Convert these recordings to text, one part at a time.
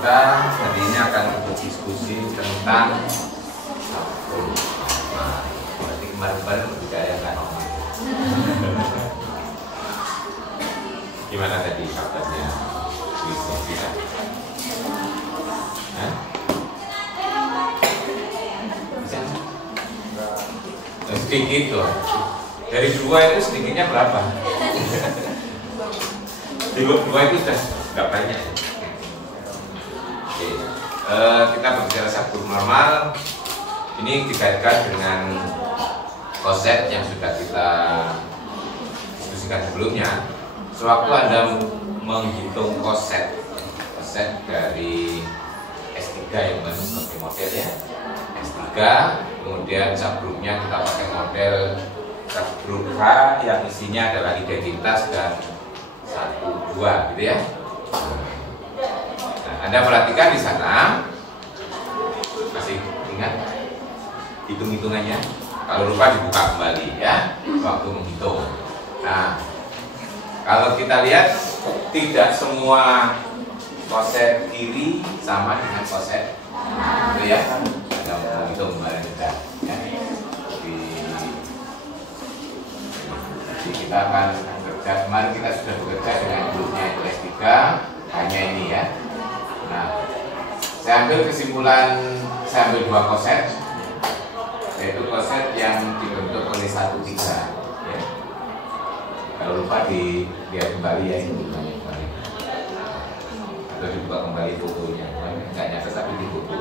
kita hari ini akan berdiskusi tentang subgroup. Nah, berarti kemarin-kemarin berbeda kan? Gimana tadi kabarnya? Bisa? Sedikit loh. Dari 2 itu sedikitnya berapa? Di 2 itu sudah nggak banyak. Oke. Kita berbicara subgroup normal. Ini dikaitkan dengan konsep yang sudah kita diskusikan sebelumnya. Sewaktu Anda menghitung konsep dari S3 yang sebagai model ya, S3, kemudian subgroupnya kita pakai model subgroup H yang isinya adalah identitas dan 1, 2 gitu ya. Nah, Anda perhatikan di sana, masih ingat hitung-hitungannya? Kalau lupa dibuka kembali ya, waktu menghitung. Nah, kalau kita lihat tidak semua konsep kiri sama dengan konsep itu ya. Kita menghitung kemarin kita. Ya. Jadi kita akan bekerja, kemarin kita sudah bekerja dengan grupnya itu S3, hanya ini ya. Nah, saya ambil kesimpulan, saya ambil 2 konsep, yaitu konsep yang dibentuk oleh 1, 3 ya. Kalau lupa dilihat kembali ya ini kembali atau dibuka kembali fotonya, nggak nyata tapi di foto.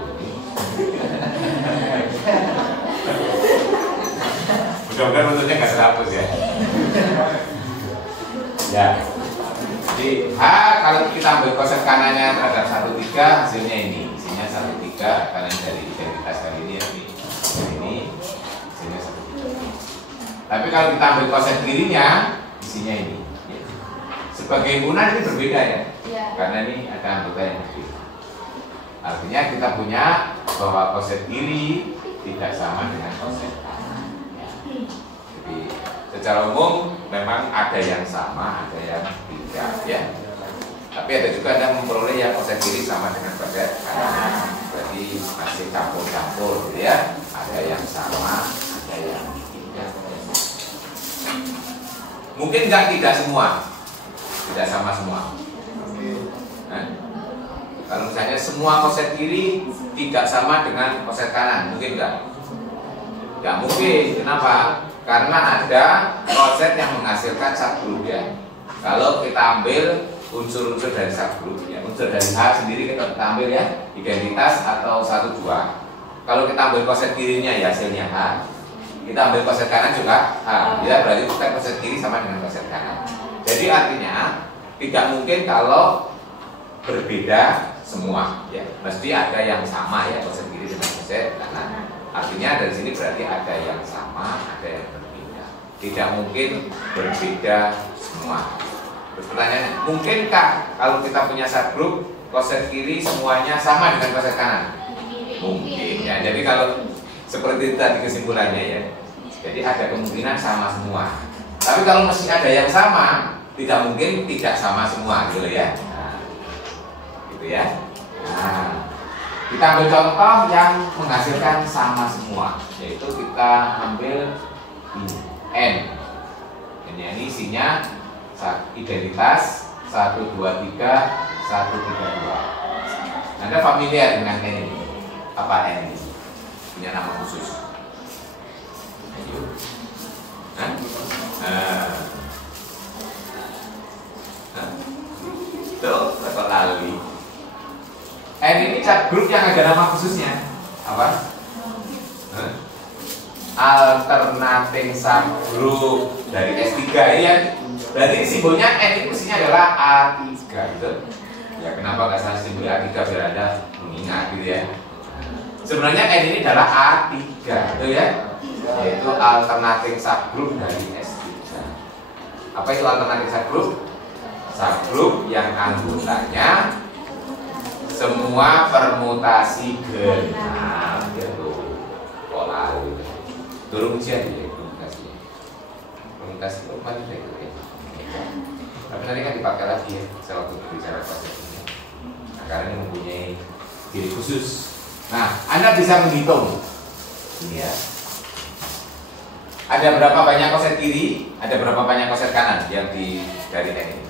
Mudah-mudahan fotonya nggak terhapus ya. Ya, jadi H kalau kita ambil konsep kanannya terhadap 1, 3 hasilnya ini, isinya 1, 3 karena dari identitas kali ini ya ini hasilnya 1, 3. Tapi kalau kita ambil konsep kirinya isinya ini. Sebagai himpunan ini berbeda ya, karena ini ada anggota yang berbeda. Artinya kita punya bahwa konsep kiri tidak sama dengan konsep kanan. Jadi secara umum memang ada yang sama, ada yang tidak ya. Tapi ada juga yang memperoleh yang konsep kiri sama dengan konsep kanan. Berarti masih campur-campur gitu ya. Ada yang sama, ada yang tidak. Mungkin tidak semua, tidak sama semua. Nah, kalau misalnya semua konsep kiri tidak sama dengan konsep kanan, mungkin nggak? Nggak mungkin. Kenapa? Karena ada konsep yang menghasilkan subgroup ya. Kalau kita ambil unsur-unsur dari subgroup ya, unsur dari H sendiri kita ambil ya, identitas atau 1, 2. Kalau kita ambil konsep kirinya ya hasilnya H. Kita ambil konsep kanan juga H. Ya, berarti kita konsep kiri sama dengan konsep kanan. Jadi artinya tidak mungkin kalau berbeda semua ya. Mesti ada yang sama ya konsep kiri dengan konsep kanan. Artinya dari sini berarti ada yang sama, ada yang berbeda. Tidak mungkin berbeda semua. Terus pertanyaannya, mungkinkah kalau kita punya subgroup konsep kiri semuanya sama dengan konsep kanan? Mungkin ya. Jadi kalau seperti tadi kesimpulannya ya. Jadi ada kemungkinan sama semua. Tapi kalau mesti ada yang sama, tidak mungkin tidak sama semua gitu ya. Nah, gitu ya. Nah, kita ambil contoh yang menghasilkan sama semua, yaitu kita ambil N. Ini isinya identitas 1, 2, 3, 1, 3, 2. Anda familiar dengan N ini? Apa N ini? Punya nama khusus. Ayo. Tuh, kok lali. N ini subgroup yang ada nama khususnya. Apa? Alternating subgroup dari S3 ya. Berarti simbolnya N itu mestinya adalah A3 gitu. Ya kenapa nggak salah simbol A3 biar Anda mengingat gitu ya. Sebenarnya N ini adalah A3 gitu ya. Yaitu alternating subgroup dari S3. Apa itu alternating subgroup? Subgroup yang anggotanya semua permutasi genap gitu. Pola gitu. Turun ujian ya permutasi itu paling baik itu ya. Tapi nanti kan dipakai lagi ya, saya waktu berbicara konsep ini. Nah, karena ini mempunyai ciri khusus. Nah, Anda bisa menghitung ini ya. Ada berapa banyak koset kiri, ada berapa banyak koset kanan yang dari N ini.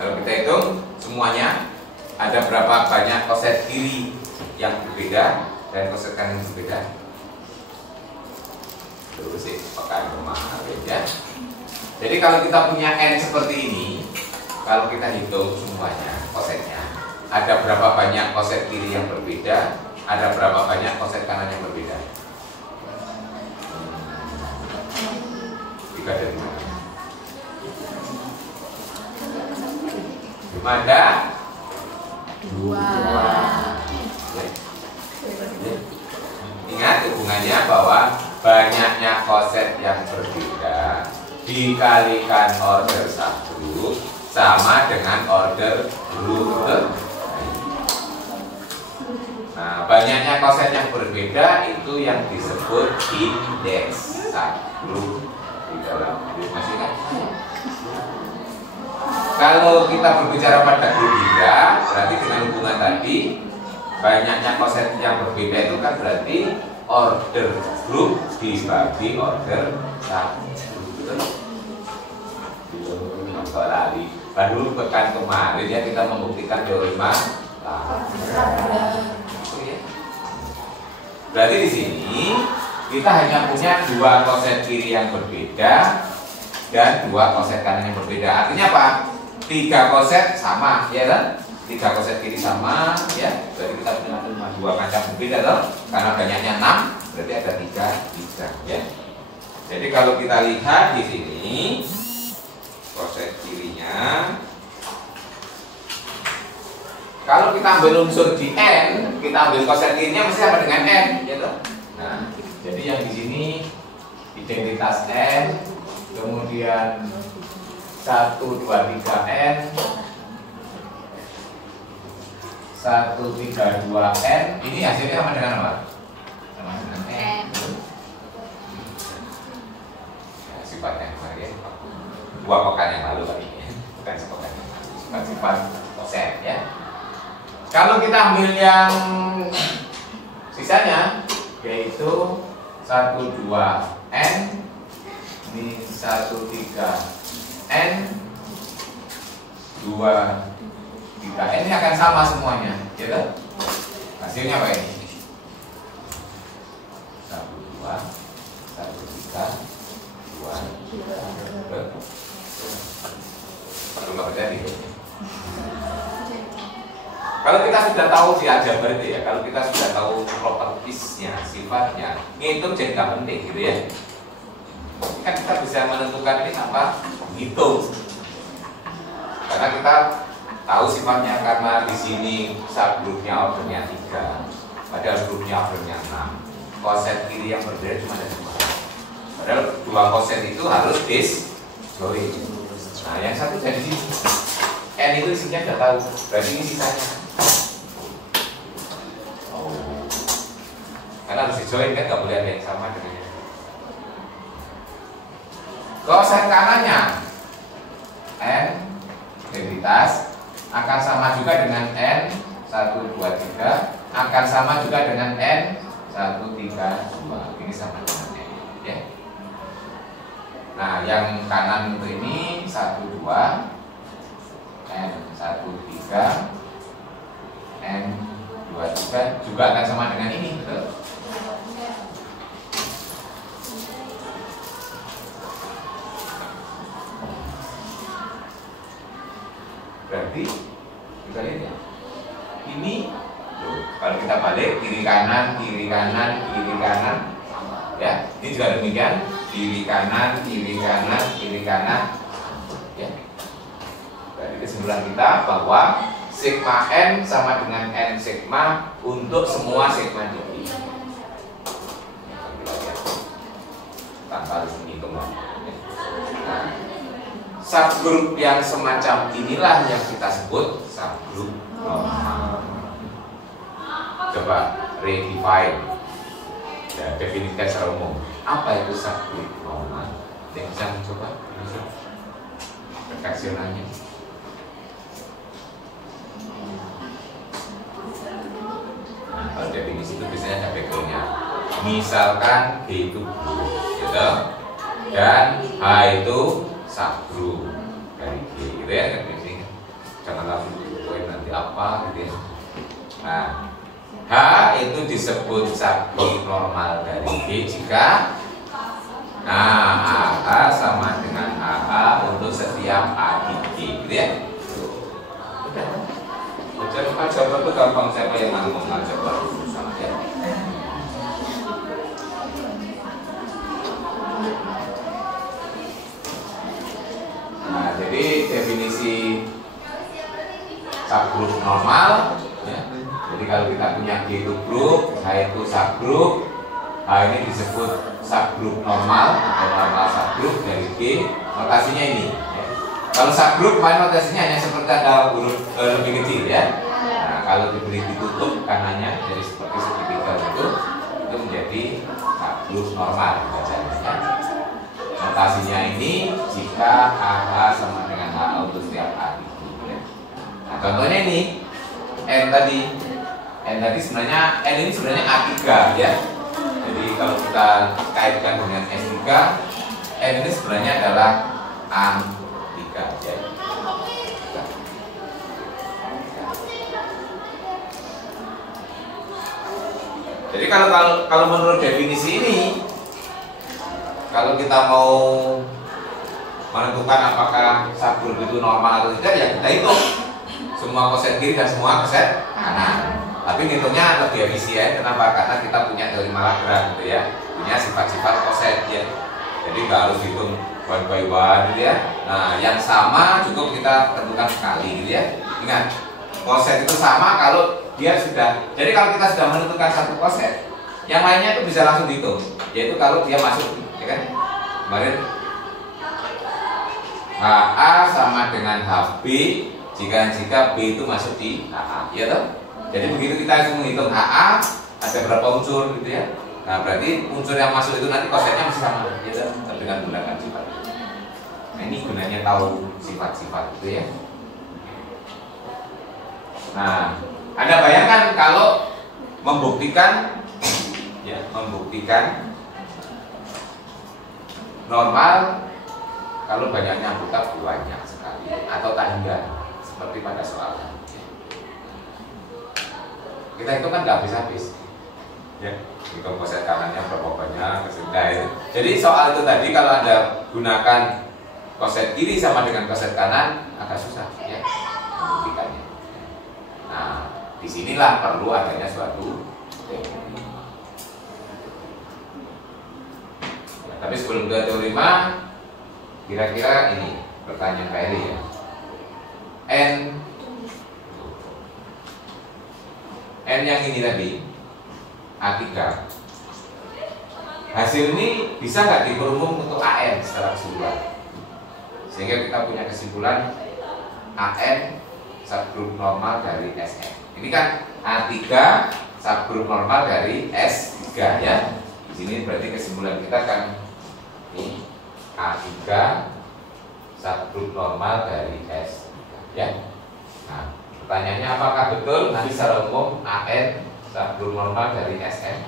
Kalau kita hitung semuanya, ada berapa banyak koset kiri yang berbeda dan koset kanan yang berbeda. Terus sih pakai kemarin ya. Jadi kalau kita punya N seperti ini, kalau kita hitung semuanya kosetnya, ada berapa banyak koset kiri yang berbeda, ada berapa banyak koset kanan yang berbeda. 3 dari 5. Ada 2. Ingat hubungannya bahwa banyaknya koset yang berbeda dikalikan order subgroup sama dengan order group. Nah, banyaknya koset yang berbeda itu yang disebut indeks subgroup di dalam masih kan? Kalau kita berbicara pada grup 3, berarti dengan hubungan tadi banyaknya koset yang berbeda itu kan berarti order grup dibagi order subgroup. Kalau lari, baru pekan kemarin ya kita membuktikan teorema. Berarti di sini kita hanya punya 2 koset kiri yang berbeda dan 2 koset kanan yang berbeda. Artinya apa? 3 koset sama, ya kan? 3 koset kiri sama, ya. Berarti kita punya 2 macam berbeda, loh. Karena banyaknya 6, berarti ada 3, ya. Jadi kalau kita lihat di sini koset kirinya, kalau kita ambil unsur di N, kita ambil koset kirinya mesti sama dengan N, gitu. Nah, jadi yang di sini identitas N, kemudian 1, 2, 3 N, 1, 3, 2 N, ini hasilnya sama dengan apa? Sama dengan N. Ya, sifatnya ya. 2 pekan yang lalu tadi, bukan sepekan yang lalu, sifat koset ya. Kalau kita ambil yang sisanya, yaitu 1, 2 N, ini 1, 3 N, 2, 3 N, ini akan sama semuanya, gitu. Hasilnya apa ini? 1, 2, 1, 3, 2, 3. Baru nggak terjadi. Kalau kita sudah tahu di aljabar itu ya, kalau kita sudah tahu propertiesnya, sifatnya, ngitung jadi nggak penting gitu ya. Kan kita bisa menentukan ini apa? Hitung. Karena kita tahu sifatnya, karena di sini subgrupnya ordernya 3, padahal grupnya ordernya 6. Koset kiri yang berbeda cuma ada 2. Padahal 2 koset itu harus disjoin. Nah, yang satu jadi sini. N itu isinya sudah tahu, berarti ini sisanya. Karena harus dijoin kan, nggak boleh ada yang sama dengan koset kanannya N identitas akan sama juga dengan N 1, 2, 3 akan sama juga dengan N 1, 3, 2. Ini sama dengan N ya. Nah, yang kanan ini 1, 2 N 1, 3 N 2, 3 juga akan sama dengan ini, betul? Berarti kita lihat ya, ini tuh, kalau kita balik kiri kanan, kiri kanan, kiri kanan, ya, ini juga demikian, kiri kanan, kiri kanan, kiri kanan, ya. Berarti kesimpulan kita bahwa sigma n sama dengan n sigma untuk semua sigma di tanpa harus menghitung. Nah, subgroup yang semacam inilah yang kita sebut subgroup normal. Coba redefine, ya, definisikan secara umum. Apa itu subgroup normal? Yang bisa mencoba redaksionalnya. Nah, kalau definisi itu biasanya ada backgroundnya. Misalkan G itu group, gitu, dan H itu subgroup dari G, gitu ya. Jangan langsung ditentuin nanti apa, gitu ya. Nah, H itu disebut subgroup normal dari G jika AH sama dengan AA untuk setiap A di G, gitu ya. Aljabar itu gampang, siapa yang ngomong aljabar sama ya. Nah, jadi definisi subgroup normal ya. Jadi kalau kita punya G itu grup, H itu subgroup, H ini disebut subgroup normal atau normal subgroup dari G, notasinya ini ya. Kalau subgroup notasinya hanya seperti ada huruf lebih kecil ya. Nah, kalau diberi ditutup kanannya jadi seperti segitiga itu menjadi subgroup normal bacanya ya. Notasinya ini jika AH sama dengan HA untuk setiap A itu ya. Nah, contohnya ini N tadi sebenarnya N ini sebenarnya A3 ya. Jadi kalau kita kaitkan dengan S3, N ini sebenarnya adalah A3 ya. Jadi kalau menurut definisi ini, kalau kita mau menentukan apakah subgroup itu normal atau tidak, ya kita hitung semua koset kiri dan semua koset kanan. Tapi ngitungnya lebih efisien, kenapa? Karena kita punya teori Malagrang gitu ya, punya sifat-sifat koset ya. Jadi nggak harus hitung one by one gitu ya. Nah, yang sama cukup kita tentukan sekali gitu ya. Ingat, koset itu sama kalau dia sudah. Jadi kalau kita sudah menentukan satu koset, yang lainnya itu bisa langsung dihitung. Yaitu kalau dia masuk, ya kan? Kemarin HA sama dengan HB jika B itu masuk di HA, ya toh? Jadi begitu kita menghitung HA ada berapa unsur gitu ya. Nah, berarti unsur yang masuk itu nanti kosetnya masih sama, ya toh? Dengan menggunakan sifat. Nah, ini gunanya tahu sifat-sifat itu ya. Nah, Anda bayangkan kalau membuktikan normal kalau banyaknya anggota banyak sekali atau tangga seperti pada soal kita itu kan nggak habis-habis ya, hitung koset kanannya berapa banyak itu. Jadi soal itu tadi kalau Anda gunakan koset kiri sama dengan koset kanan agak susah ya membuktikannya. Nah, disinilah perlu adanya suatu teori. Ya, tapi sebelum ke teori kira-kira ini pertanyaan Pak Eri ya. N yang ini tadi A3 hasil ini bisa nggak diperumum untuk AN secara keseluruhan, sehingga kita punya kesimpulan AN subgroup normal dari Sn. Ini kan A3 subgroup normal dari S3 ya. Di sini berarti kesimpulan kita kan ini A3 subgroup normal dari S3 ya. Nah, pertanyaannya apakah betul nanti secara umum AN subgroup normal dari Sn?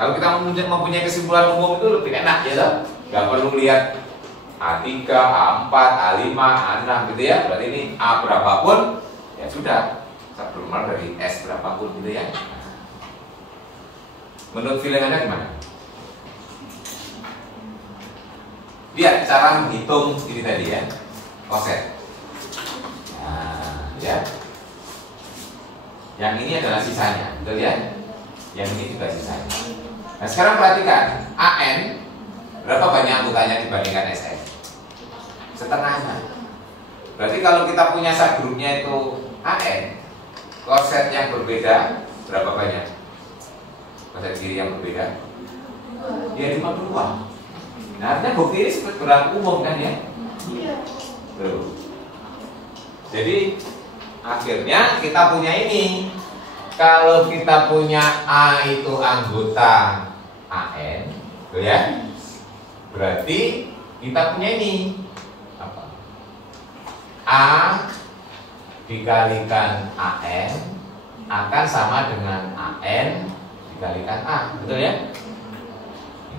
Kalau kita mempunyai kesimpulan umum itu lebih enak ya toh? Gak perlu lihat A3, A4, A5, A6 gitu ya. Berarti ini A berapapun ya sudah subgroup normal dari S berapapun gitu ya. Menurut feeling Anda gimana? Lihat cara menghitung ini tadi ya, koset. Nah, ya. Yang ini adalah sisanya, betul ya? Yang ini juga sisanya. Nah, sekarang perhatikan AN berapa banyak anggotanya dibandingkan Sn? Setengahnya. Berarti kalau kita punya subgrupnya itu AN, koset yang berbeda berapa banyak? Koset kiri yang berbeda? Ya 52. Nah, artinya bukti ini seperti berlaku umum kan ya? Iya. Jadi akhirnya kita punya ini. Kalau kita punya A itu anggota AN, ya, berarti kita punya ini apa? A dikalikan AN akan sama dengan AN dikalikan A, betul ya?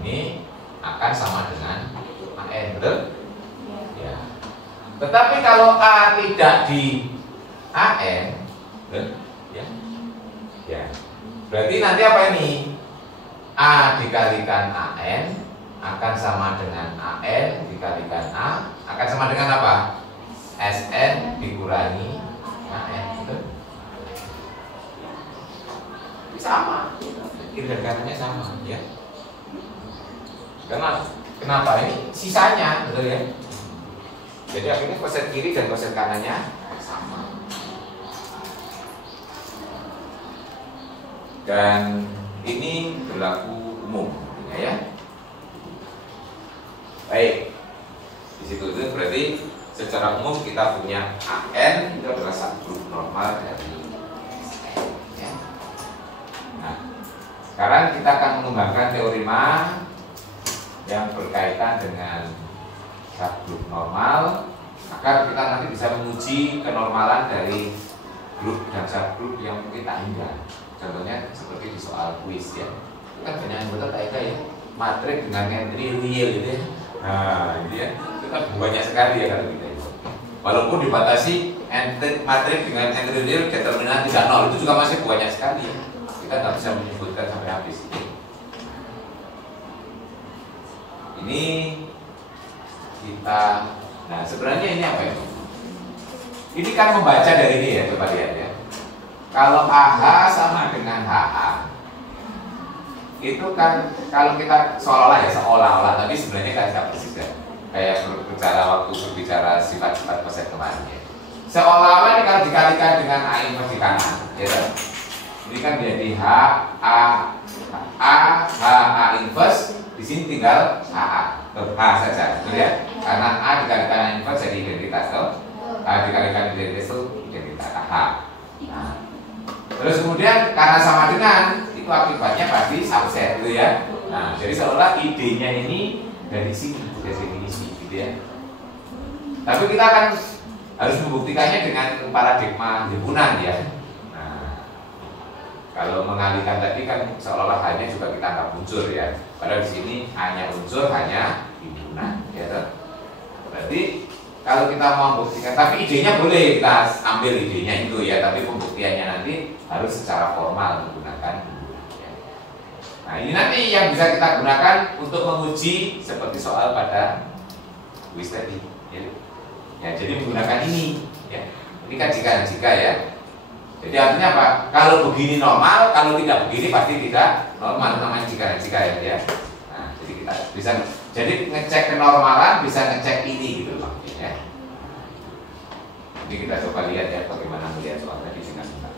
Ini akan sama dengan AN, betul? Ya. Tetapi kalau A tidak di AN, betul? Ya. Ya. Berarti nanti apa ini? A dikalikan AN akan sama dengan AN dikalikan A akan sama dengan apa? SN dikurangi AN, betul? Sama, kiri dan kanannya sama, ya. Kenapa ini? Sisanya, betul ya? Jadi akhirnya koset kiri dan koset kanannya sama. Dan ini berlaku umum, ya. Baik, di situ itu berarti secara umum kita punya AN itu adalah subgrup normal dari SN. Ya. Nah, sekarang kita akan mengembangkan teorema yang berkaitan dengan subgrup normal agar kita nanti bisa menguji kenormalan dari grup dan subgrup yang kita ingat. Contohnya seperti di soal kuis ya. Itu kan banyak yang betul kayak ya. Matrik dengan entry real gitu ya. Nah, ini ya. Itu kan banyak sekali ya kalau kita itu. Walaupun dibatasi matrik dengan entry real determinan tidak nol, itu juga masih banyak sekali ya. Kita nggak bisa menyebutkan sampai habis. Ini kita, nah sebenarnya ini apa itu? Ini kan membaca dari ini ya, coba lihat ya. Kalau AH sama dengan HA, itu kan kalau kita seolah-olah, tapi sebenarnya kan tidak persis ya. Kayak berbicara sifat-sifat koset kemarin ya. Seolah-olah ini kalau dikalikan dengan A inverse di kanan, ya. Ini kan menjadi A inverse. Di sini tinggal H saja, betul ya? Karena A dikalikan A inverse jadi identitas, toh. A dikalikan identitas itu identitas H. Nah, terus kemudian karena sama dengan itu akibatnya pasti subset, gitu ya. Nah, jadi seolah idenya ini dari sini definisi, gitu ya. Tapi kita akan harus membuktikannya dengan paradigma himpunan ya. Kalau mengalihkan tadi kan seolah-olah hanya juga kita anggap unsur ya. Padahal di sini hanya unsur, hanya himpunan, ya toh. Berarti kalau kita mau membuktikan, tapi idenya boleh kita ambil idenya itu ya, tapi pembuktiannya nanti harus secara formal menggunakan himpunan. Ya. Nah ini nanti yang bisa kita gunakan untuk menguji seperti soal pada kuis tadi. Ya, jadi menggunakan ini. Ya. Ini kan jika ya. Jadi artinya apa? Kalau begini normal, kalau tidak begini pasti tidak normal, namanya jika ya. Nah, jadi kita bisa ngecek kenormalan, bisa ngecek ini gitu loh, ya. Jadi kita coba lihat ya bagaimana melihat soal tadi dengan benar.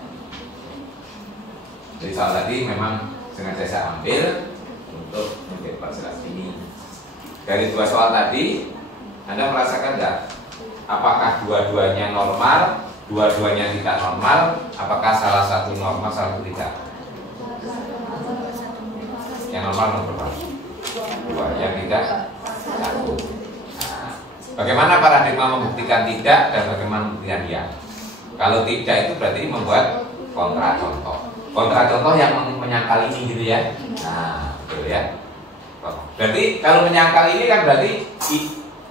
Jadi soal tadi memang sengaja saya ambil untuk memperjelas ini. Dari dua soal tadi, Anda merasakan nggak? Apakah dua-duanya normal? Dua-duanya tidak normal, apakah salah satu normal, salah satu tidak? Yang normal nomor berapa? Dua, yang tidak satu. Nah, bagaimana paradigma membuktikan tidak dan bagaimana membuktikan ya? Kalau tidak itu berarti membuat kontra contoh yang menyangkal ini gitu ya. Nah, betul ya. Berarti kalau menyangkal ini kan berarti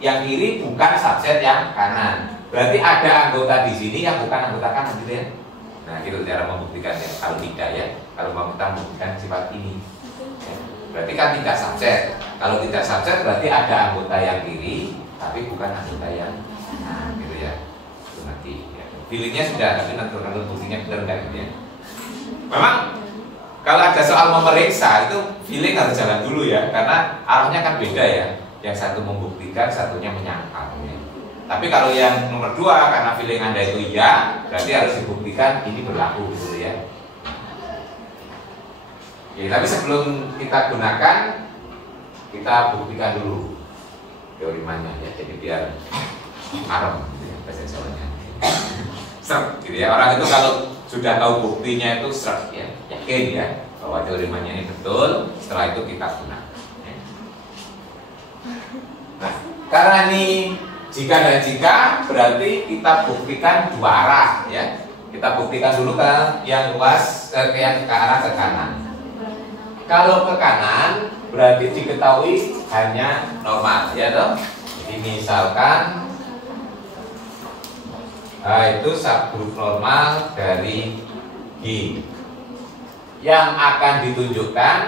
yang kiri bukan subset yang kanan. Berarti ada anggota di sini yang bukan anggota kanan gitu ya. Nah, gitu cara membuktikan ya. Kalau tidak ya, kalau mau kita membuktikan sifat ini. Ya. Berarti kan tidak subset. Kalau tidak subset berarti ada anggota yang kiri, tapi bukan anggota yang kanan gitu ya. Itu nanti. Ya. Feelingnya sudah, tapi nanti kalau buktinya benar enggak gitu ya. Memang kalau ada soal memeriksa itu feeling harus jalan dulu ya, karena arahnya kan beda ya. Yang satu membuktikan, satunya menyangkal. Ya. Tapi kalau yang nomor dua, karena feeling Anda itu iya, berarti harus dibuktikan ini berlaku gitu ya. Oke, tapi sebelum kita gunakan, kita buktikan dulu teoremanya ya. Jadi biar arem gitu ya, bahasa Jawanya. Serp gitu ya. Orang itu kalau sudah tahu buktinya itu serp ya, yakin ya bahwa teoremanya ini betul. Setelah itu kita gunakan. Ya. Nah, karena ini Jika dan jika berarti kita buktikan dua arah ya. Kita buktikan dulu ke yang luas, yang ke arah ke kanan. Kalau ke kanan berarti diketahui hanya normal ya toh. Jadi misalkan itu subgrup normal dari G yang akan ditunjukkan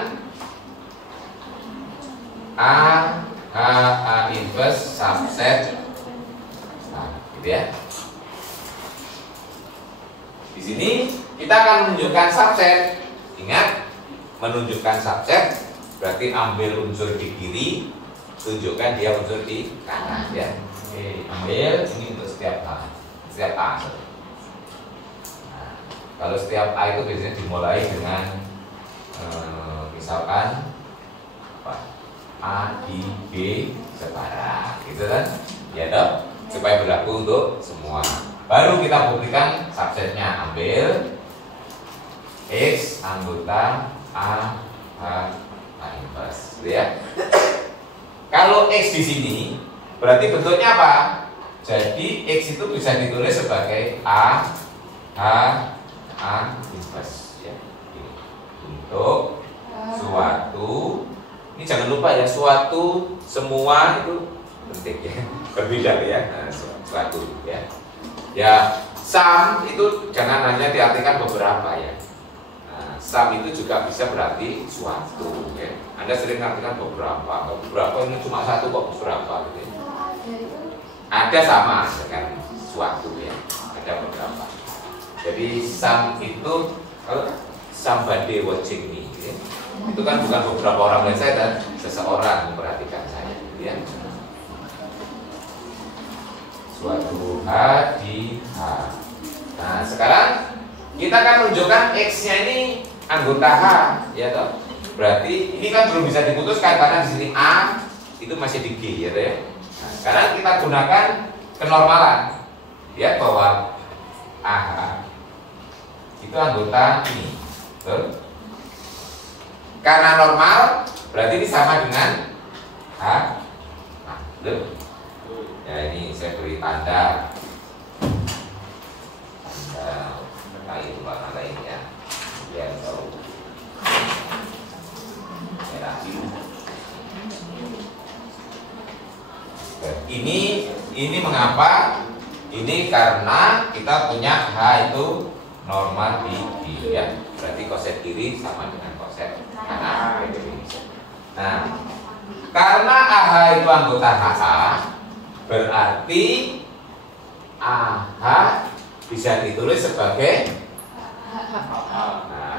A inverse subset, nah, gitu ya. Di sini kita akan menunjukkan subset. Ingat, menunjukkan subset berarti ambil unsur di kiri, tunjukkan dia unsur di kanan ya. Oke, ambil ini untuk setiap A. Setiap A. Nah, kalau setiap A itu biasanya dimulai dengan misalkan apa? A di B separah, gitu kan? Ya dong, supaya berlaku untuk semua. Baru kita buktikan subsetnya. Ambil X anggota A inverse, gitu ya. Kalau X di sini berarti bentuknya apa? Jadi X itu bisa ditulis sebagai A inverse ya. Untuk suatu, ini jangan lupa ya, suatu semua itu penting ya. Berbeda ya. Nah, suatu ya. Ya, sum itu jangan hanya diartikan beberapa ya. Nah, sum itu juga bisa berarti suatu ya. Anda sering artikan beberapa ini cuma satu kok beberapa gitu ya. Ada sama dengan suatu ya, ada beberapa. Jadi sum itu kalau somebody watching me ya, itu kan bukan beberapa orang melihat saya dan seseorang memperhatikan saya gitu ya. Suatu H di H. Nah sekarang kita akan menunjukkan X-nya ini anggota H ya toh. Berarti ini kan belum bisa diputuskan karena di sini A itu masih di G ya toh ya. Nah, sekarang kita gunakan kenormalan ya, bahwa AH itu anggota ini betul? Karena normal berarti ini sama dengan H. Nah, betul? Ya ini saya beri tanda lain, warna lain ya, biar tahu merah biru. Ini mengapa? Ini karena kita punya H itu normal di D ya. Berarti koset kiri sama dengan koset kanan. Nah, karena AH itu anggota HA, berarti AH bisa ditulis sebagai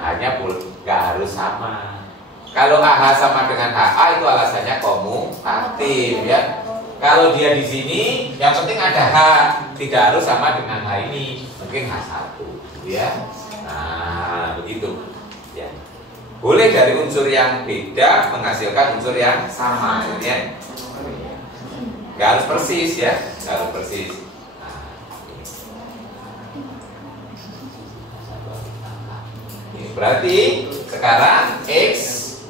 hanya nggak harus sama. Kalau AH sama dengan HA itu alasannya komutatif ya. Kalau dia di sini, yang penting ada H, tidak harus sama dengan H ini, mungkin H1, ya. Nah, begitu. Ya. Boleh dari unsur yang beda menghasilkan unsur yang sama, ya. Gak harus persis, ya, gak harus persis. Nah, berarti sekarang X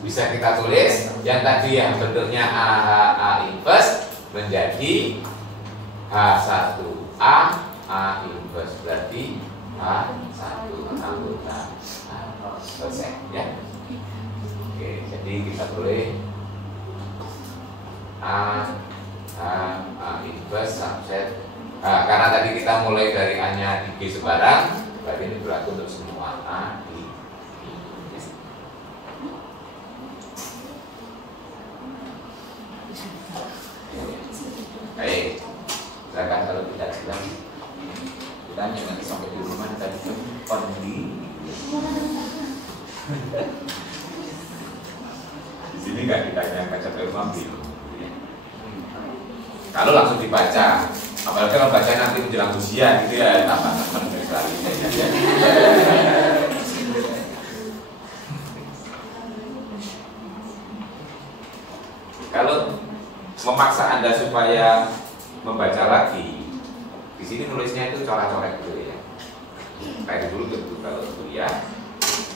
bisa kita tulis yang tadi yang bentuknya A inverse menjadi H1A inverse, berarti H1 anggota selesai ya. Oke, jadi kita boleh A inverse subset. Karena tadi kita mulai dari A-nya di G sebarang, berarti ini berlaku untuk semua A di G. Baik, silakan kalau tidak bilang kita nanti sampai di rumah tadi kondi. Di sini nggak ditanya baca rumah bilang. Kalau langsung dibaca, apalagi kalau baca nanti menjelang ujian gitu ya, tambah-tambah sekali. Kalau memaksa Anda supaya membaca lagi, di sini nulisnya itu coret-coret dulu ya. Kayak dulu gitu kalau kuliah,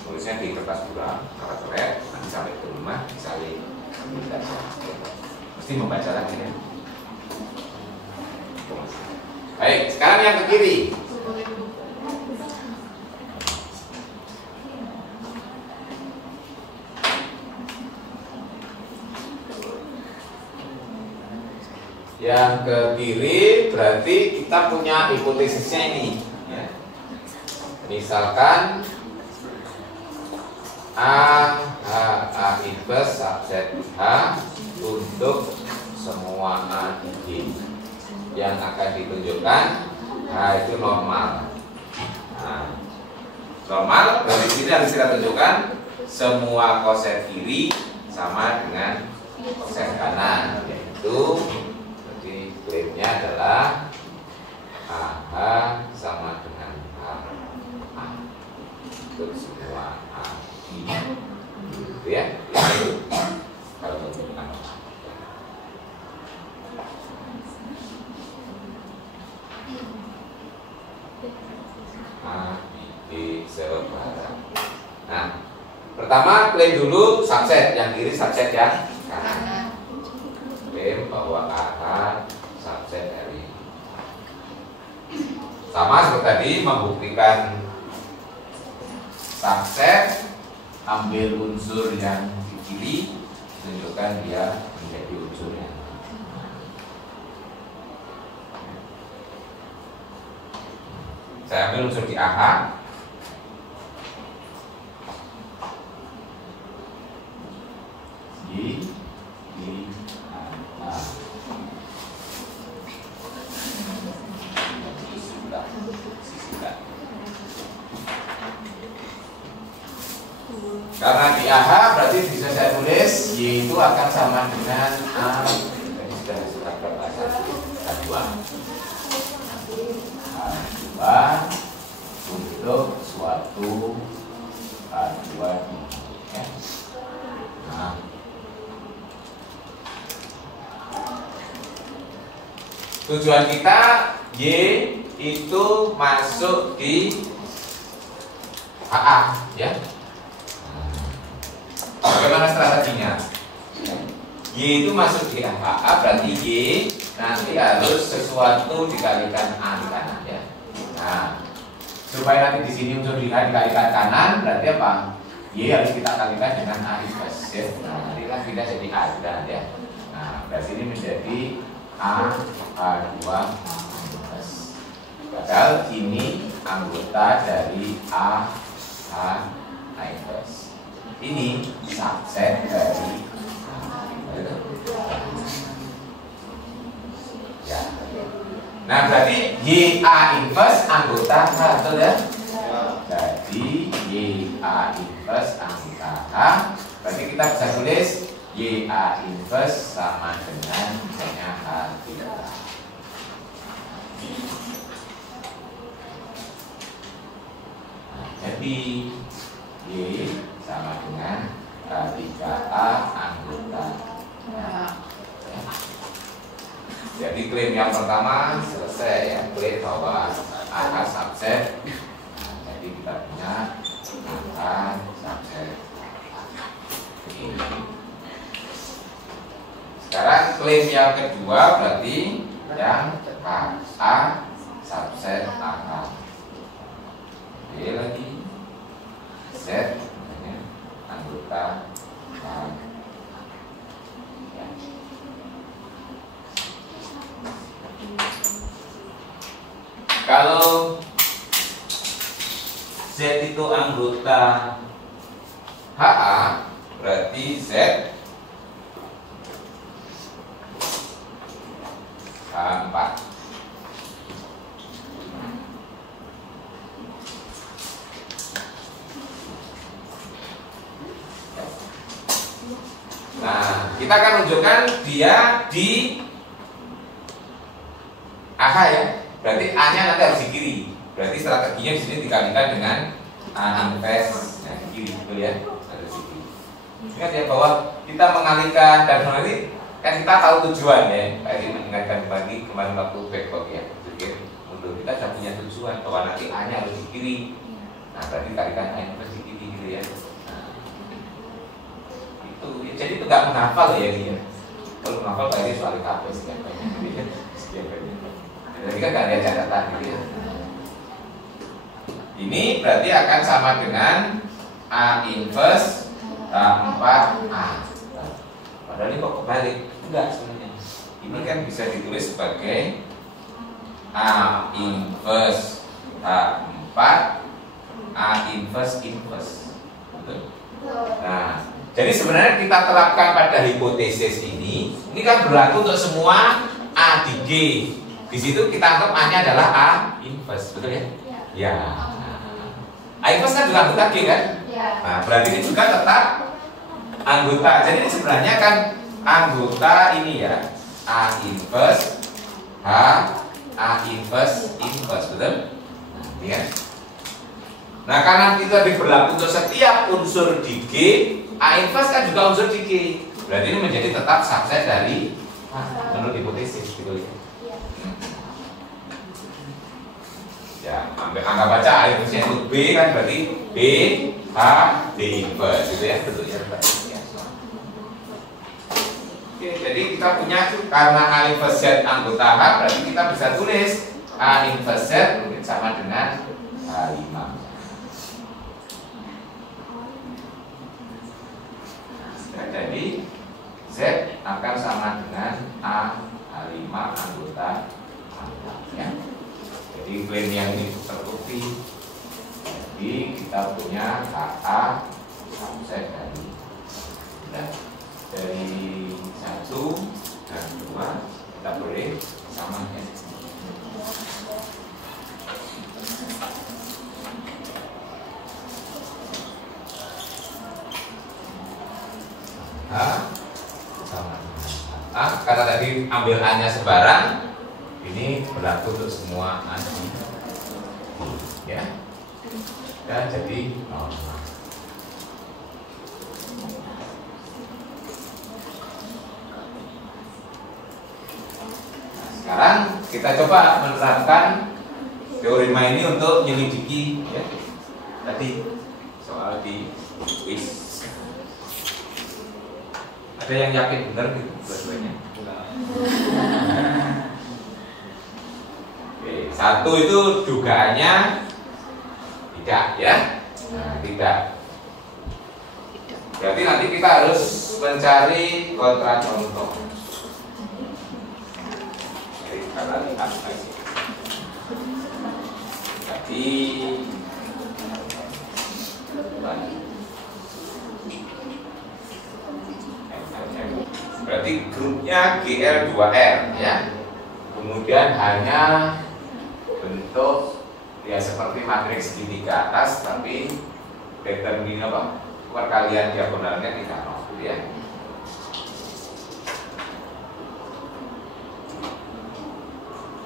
nulisnya di kertas buram, coret-coret, nanti sampai ke rumah misalnya mesti membaca lagi ya. yang ke kiri. Yang ke kiri berarti kita punya hipotesisnya ini ya. Misalkan A inverse subset H untuk semua A I yang akan ditunjukkan H itu normal. Nah, normal dari sini harus kita tunjukkan semua koset kiri sama dengan koset kanan, yaitu klaimnya adalah AH sama dengan A untuk semua AI, gitu ya. Kalau menggunakan A, B, sebarang. Nah, pertama klaim dulu subset yang kiri, subset yang kanan. Klaim bahwa AH subset dari sama seperti tadi, membuktikan subset, ambil unsur yang di kiri, tunjukkan dia menjadi unsur yang saya ambil unsur di AH, di AH. Karena di AH berarti bisa saya tulis Y itu akan sama dengan A. Ini sudah disebutkan A2 untuk suatu A2 ya. Nah, tujuan kita Y itu masuk di AA ya. Bagaimana strateginya? Y itu masuk di AA, berarti Y nanti harus sesuatu dikalikan A di kanan ya. Nah, supaya nanti di sini unsur di A dikalikan kanan, berarti apa? Y harus kita kalikan dengan A inverse ya. Nah, nantilah kita jadi A di kanan ya. Nah, berarti ini menjadi A2 inverse. Padahal ini anggota dari A inverse. Ini subset dari ya. Nah, berarti YA inverse anggota H, betul ya? Jadi YA inverse anggota H. Berarti kita bisa tulis YA inverse sama dengan misalnya H3. Nah, jadi Y sama dengan 3A anggota. Jadi klaim yang pertama selesai ya, klaim bahwa AH subset. Jadi kita punya AH subset ini. Sekarang klaim yang kedua berarti yang A subset AH. Oke lagi Z anggota A. Kalau Z itu anggota HA, berarti Z H4. Nah, kita akan menunjukkan dia di AH ya. Berarti A-nya nanti harus di kiri. Berarti strateginya di sini dikalikan dengan A inverse yang di kiri, betul ya? Harus di kiri. Ingat ya bahwa kita mengalihkan dan nanti kan kita tahu tujuan ya. Tadi mengingatkan pagi kemarin waktu backlog ya. Jadi mundur kita sudah punya tujuan bahwa nanti A-nya harus di kiri. Nah, berarti kalikan A inverse di kiri gitu ya. Jadi itu nggak menghafal ya dia. Kalau menghafal berarti soal KP sekian banyak. Sekian banyak. Jadi Jadi kan nggak ada catatan gitu ya. Ini berarti akan sama dengan A inverse K4A. Padahal ini kok kebalik? Enggak sebenarnya. Ini kan bisa ditulis sebagai A inverse K4 A inverse inverse. Betul? Nah, jadi sebenarnya kita terapkan pada hipotesis ini kan berlaku untuk semua A di G. Di situ kita anggap A-nya adalah A inverse, betul ya? Ya. A inverse kan juga anggota G kan? Nah, berarti ini juga tetap anggota. Jadi ini sebenarnya kan anggota ini ya, A inverse H A inverse inverse, betul? Nah, ini kan. Nah, karena itu tadi berlaku untuk setiap unsur di G, A inverse kan juga unsur di G. Berarti ini menjadi tetap subset dari menurut hipotesis gitu ya. Ya, anggap baca A inverse itu B kan berarti B H D inverse gitu ya, betul ya. Oke, jadi kita punya karena A inverse Z anggota H, berarti kita bisa tulis A inverse Z mungkin sama dengan H5. Jadi Z akan sama dengan A5 anggota ya. Jadi klaim yang ini terbukti. Jadi kita punya KA subset dari 1 dan 2 kita boleh sama ya. Sama karena tadi ambil A nya sebarang, ini berlaku untuk semua A ya, dan jadi normal. Nah, sekarang kita coba menerapkan teorema ini untuk menyelidiki ya, tadi soal di quiz. Ada yang yakin benar gitu dua-duanya? Oke, 1 itu dugaannya tidak ya. Nah, tidak. Berarti nanti kita harus mencari kontracontoh. Jadi kita lihat lagi. Jadi berarti grupnya GL2R ya. Kemudian hanya bentuk ya seperti matriks segitiga atas, tapi determinan apa? Perkalian diagonalnya tidak nol ya.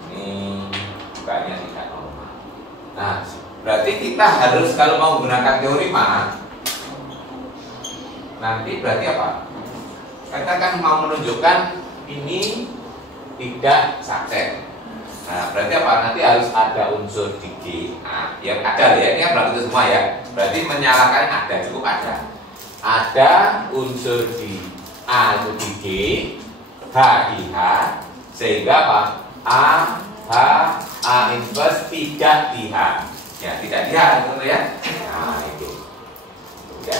Ini bukannya tidak normal. Nah, berarti kita harus kalau mau menggunakan teorema nanti berarti apa? Kita kan mau menunjukkan ini tidak subset. Nah, berarti apa? Nanti harus ada unsur di G. Nah, yang ada ya, ini kan berarti itu semua ya. Berarti menyalakan ada, cukup ada. Ada unsur di A itu di G, H di H, sehingga apa? A inverse tidak di H. Ya, tidak di H, betul ya? Nah, itu. Ya.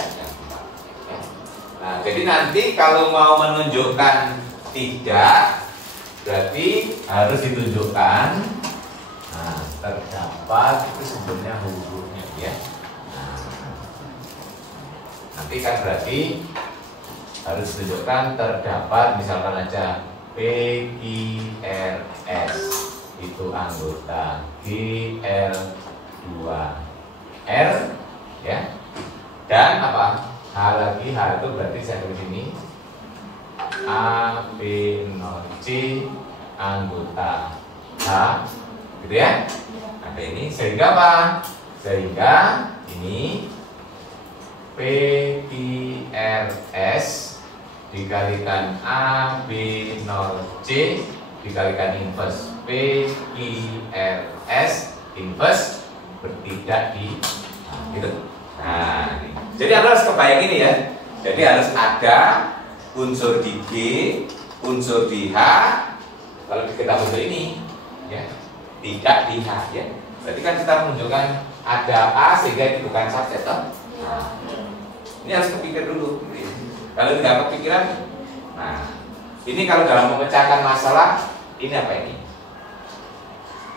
Nah, jadi nanti kalau mau menunjukkan tidak, berarti harus ditunjukkan. Nah, terdapat itu sebenarnya hurufnya ya. Nah, nanti kan berarti harus ditunjukkan terdapat misalkan aja PQRS itu anggota GL2R ya. Dan apa? H lagi, H itu berarti saya tulis ini AB0C anggota H gitu ya. Ada ini sehingga apa? Sehingga ini PQRS dikalikan AB0C dikalikan inverse PQRS inverse bertidak di gitu. Nah, ini. Jadi Anda harus kebayang ini ya. Jadi harus ada unsur di G, unsur di H. Kalau kita bentuk ini, ya. tidak di H ya. Berarti kan kita menunjukkan ada A sehingga itu bukan subset toh. Nah, ini harus kepikir dulu. Kalau tidak kepikiran, nah ini kalau dalam memecahkan masalah ini apa ini?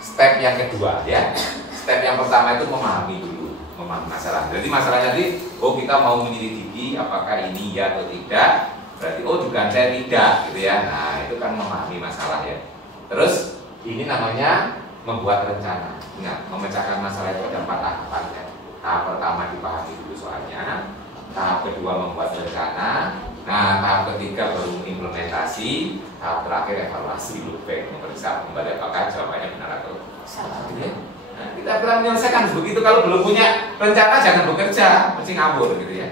Step yang kedua ya. Step yang pertama itu memahami dulu, memahami masalah. Jadi masalahnya tadi, oh kita mau menyelidiki apakah ini ya atau tidak. Berarti oh juga saya tidak gitu ya. Nah itu kan memahami masalah ya. Terus ini namanya membuat rencana. Ingat, memecahkan masalah itu ada 4 tahapan ya. Tahap pertama dipahami dulu soalnya. Tahap kedua membuat rencana. Nah, tahap ketiga baru implementasi. Tahap terakhir evaluasi, look back, memeriksa kembali apakah jawabannya benar atau salah. Gitu ya. Nah, kita telah menyelesaikan begitu. Kalau belum punya rencana jangan bekerja, mesti ngabur gitu ya.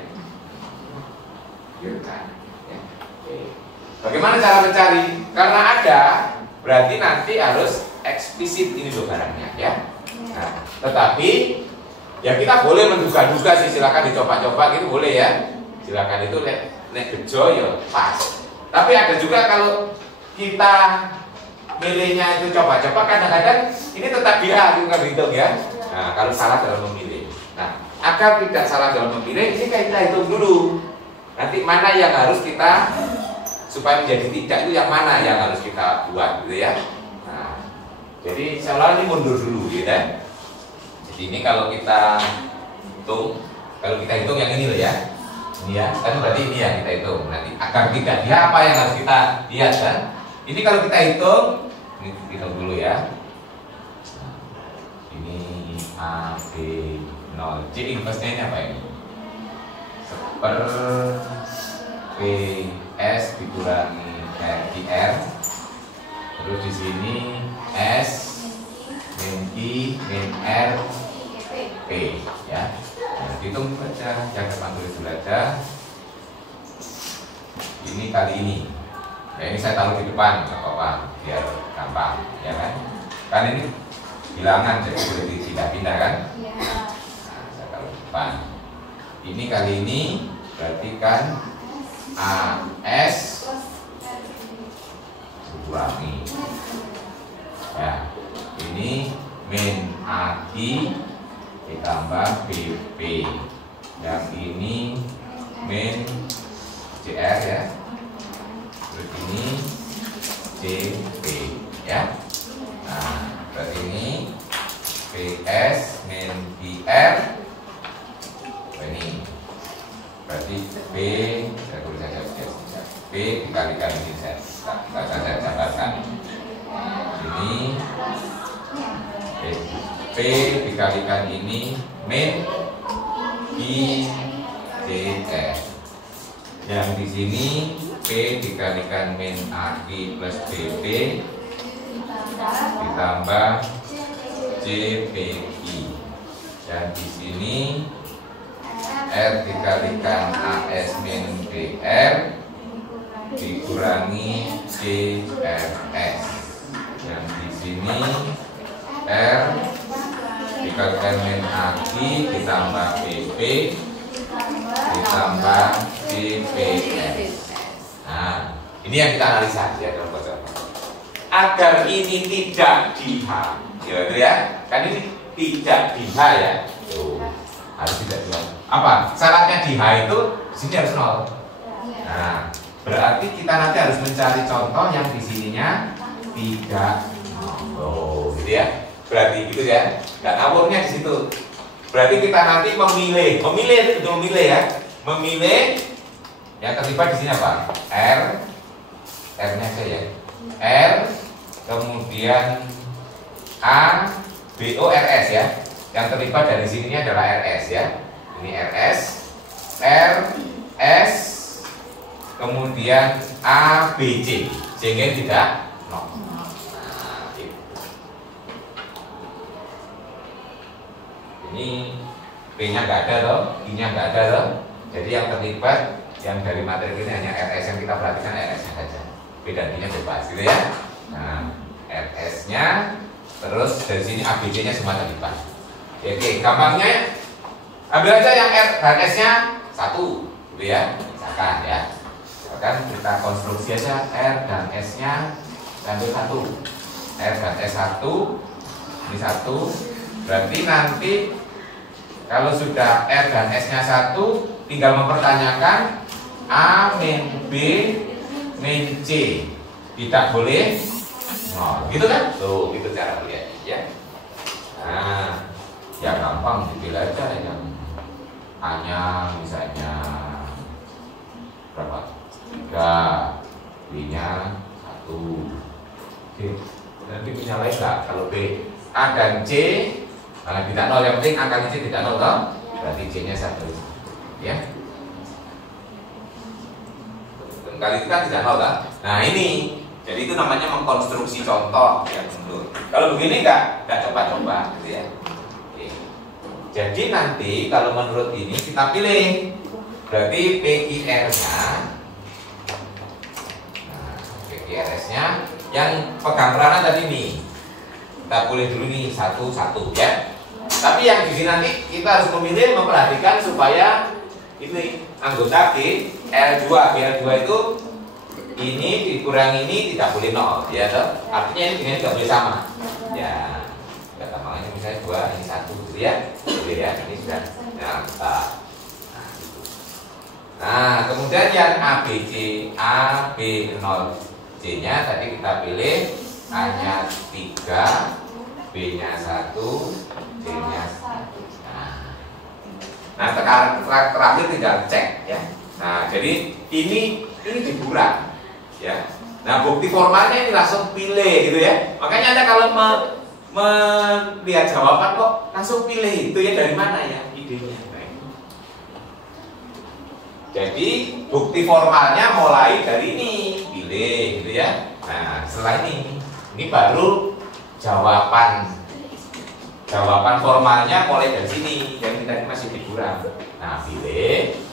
Gitu kan. Ya. Oke. Bagaimana cara mencari? Karena ada, berarti nanti harus eksplisit ini loh barangnya ya. Nah, tetapi ya kita boleh menduga-duga sih, silakan dicoba-coba gitu boleh ya. Silakan itu nek bejo ya pas. Tapi ada juga kalau kita milihnya itu coba-coba kadang-kadang ini tetap dia juga hitung ya. Nah, kalau salah dalam memilih. Nah, agar tidak salah dalam memilih ini kita hitung dulu. Nanti mana yang harus kita supaya menjadi tidak itu yang mana yang harus kita buat gitu ya. Nah, jadi seolah ini mundur dulu gitu ya. Jadi ini kalau kita hitung yang ini loh ya. Ini ya, kan berarti ini yang kita hitung. Nanti agar tidak dia apa yang harus kita lihat kan? Ini kalau kita hitung, ini hitung dulu ya. Ini A, B, 0. C inverse-nya ini apa ini? Per P S dikurangi R di R. Terus di sini S min I min R P ya. Nah, hitung saja, jangan panggil dulu aja. Ini kali ini. Ya, ini saya taruh di depan, nggak apa-apa, biar gampang, ya kan? Kan ini bilangan, jadi boleh dipindah-pindah kan? Nah, saya taruh di depan. Ini kali ini berarti kan AS kurangi. Ya, ini min AQ ditambah BP. Yang ini min CR ya. Terus ini CP ya. Nah, berarti ini PS min PR. Ini berarti B, saya tulis saja B dikalikan ini saya jabarkan. Ini P dikalikan ini min I D R. Yang di sini P dikalikan min AQ plus BP ditambah CPI. Dan di sini R dikalikan AS min BR dikurangi CRS. Yang di sini R dikalikan min AQ ditambah BP ditambah CPS. Nah, ini yang kita analisa ya dalam bahasa. Agar ini tidak di H, ya itu ya. Kan ini tidak di H ya. Tuh, harus tidak di H. Apa? Syaratnya di H itu di sini harus 0. Nah, berarti kita nanti harus mencari contoh yang di sininya tidak 0. Gitu ya. Berarti gitu ya. Dan awalnya di situ. Berarti kita nanti memilih itu betul memilih ya. Memilih yang terlibat di sini apa? R-nya saya ya. R kemudian A B O R S ya. Yang terlibat dari sininya adalah RS ya. Ini RS, R S kemudian A B C sehingga tidak 0. Ini P-nya nggak ada loh, I-nya nggak ada loh. Jadi yang terlibat yang dari materi ini hanya RS yang kita perhatikan RS-nya saja. P dan I-nya bebas, gitu ya. Nah, RS-nya, terus dari sini ABC-nya semua terlibat. Oke, gampangnya ambil aja yang R dan S-nya 1, gitu ya. Misalkan ya. Misalkan kita konstruksi aja R dan S-nya ambil 1. R dan S 1 Ini 1. Berarti nanti kalau sudah R dan S-nya 1, tinggal mempertanyakan A min B min C. Tidak boleh 0. Gitu kan? Tuh, itu cara lihat ya. Nah, ya gampang dipilih aja yang A-nya misalnya berapa? 3, B-nya 1. Oke. Nanti punya lain nggak? Kalau B, A dan C tidak 0, yang penting angka C tidak 0 toh? Berarti C-nya 1. Ya. Kali itu kan tidak 0 kan? Nah ini, jadi itu namanya mengkonstruksi contoh yang mundur. Kalau begini nggak coba-coba, gitu ya. Oke. Jadi nanti kalau menurut ini kita pilih, berarti PQR-nya, nah, PQRS-nya yang pegang peranan tadi nih. Kita boleh dulu nih 1-1 ya. Tapi yang di sini nanti kita harus memilih, memperhatikan supaya ini anggota G L2 itu ini dikurangi ini tidak boleh 0 ya toh. Artinya ini dengan tidak boleh sama. Ya. Kata makanya misalnya 2 ini 1 gitu ya. Boleh ya. Ini sudah nyata. Nah, kemudian yang ABC AB0C-nya tadi kita pilih A-nya 3, B-nya 1, C-nya 1. Nah, terakhir tinggal cek ya. Nah, jadi ini dikurang ya. Nah, bukti formalnya ini langsung pilih gitu ya. Makanya Anda kalau melihat jawaban kok langsung pilih itu ya, dari mana ya idenya. Jadi bukti formalnya mulai dari ini, pilih gitu ya. Nah, setelah ini baru jawaban formalnya mulai dari sini. Yang tadi masih dikurang. Nah, pilih.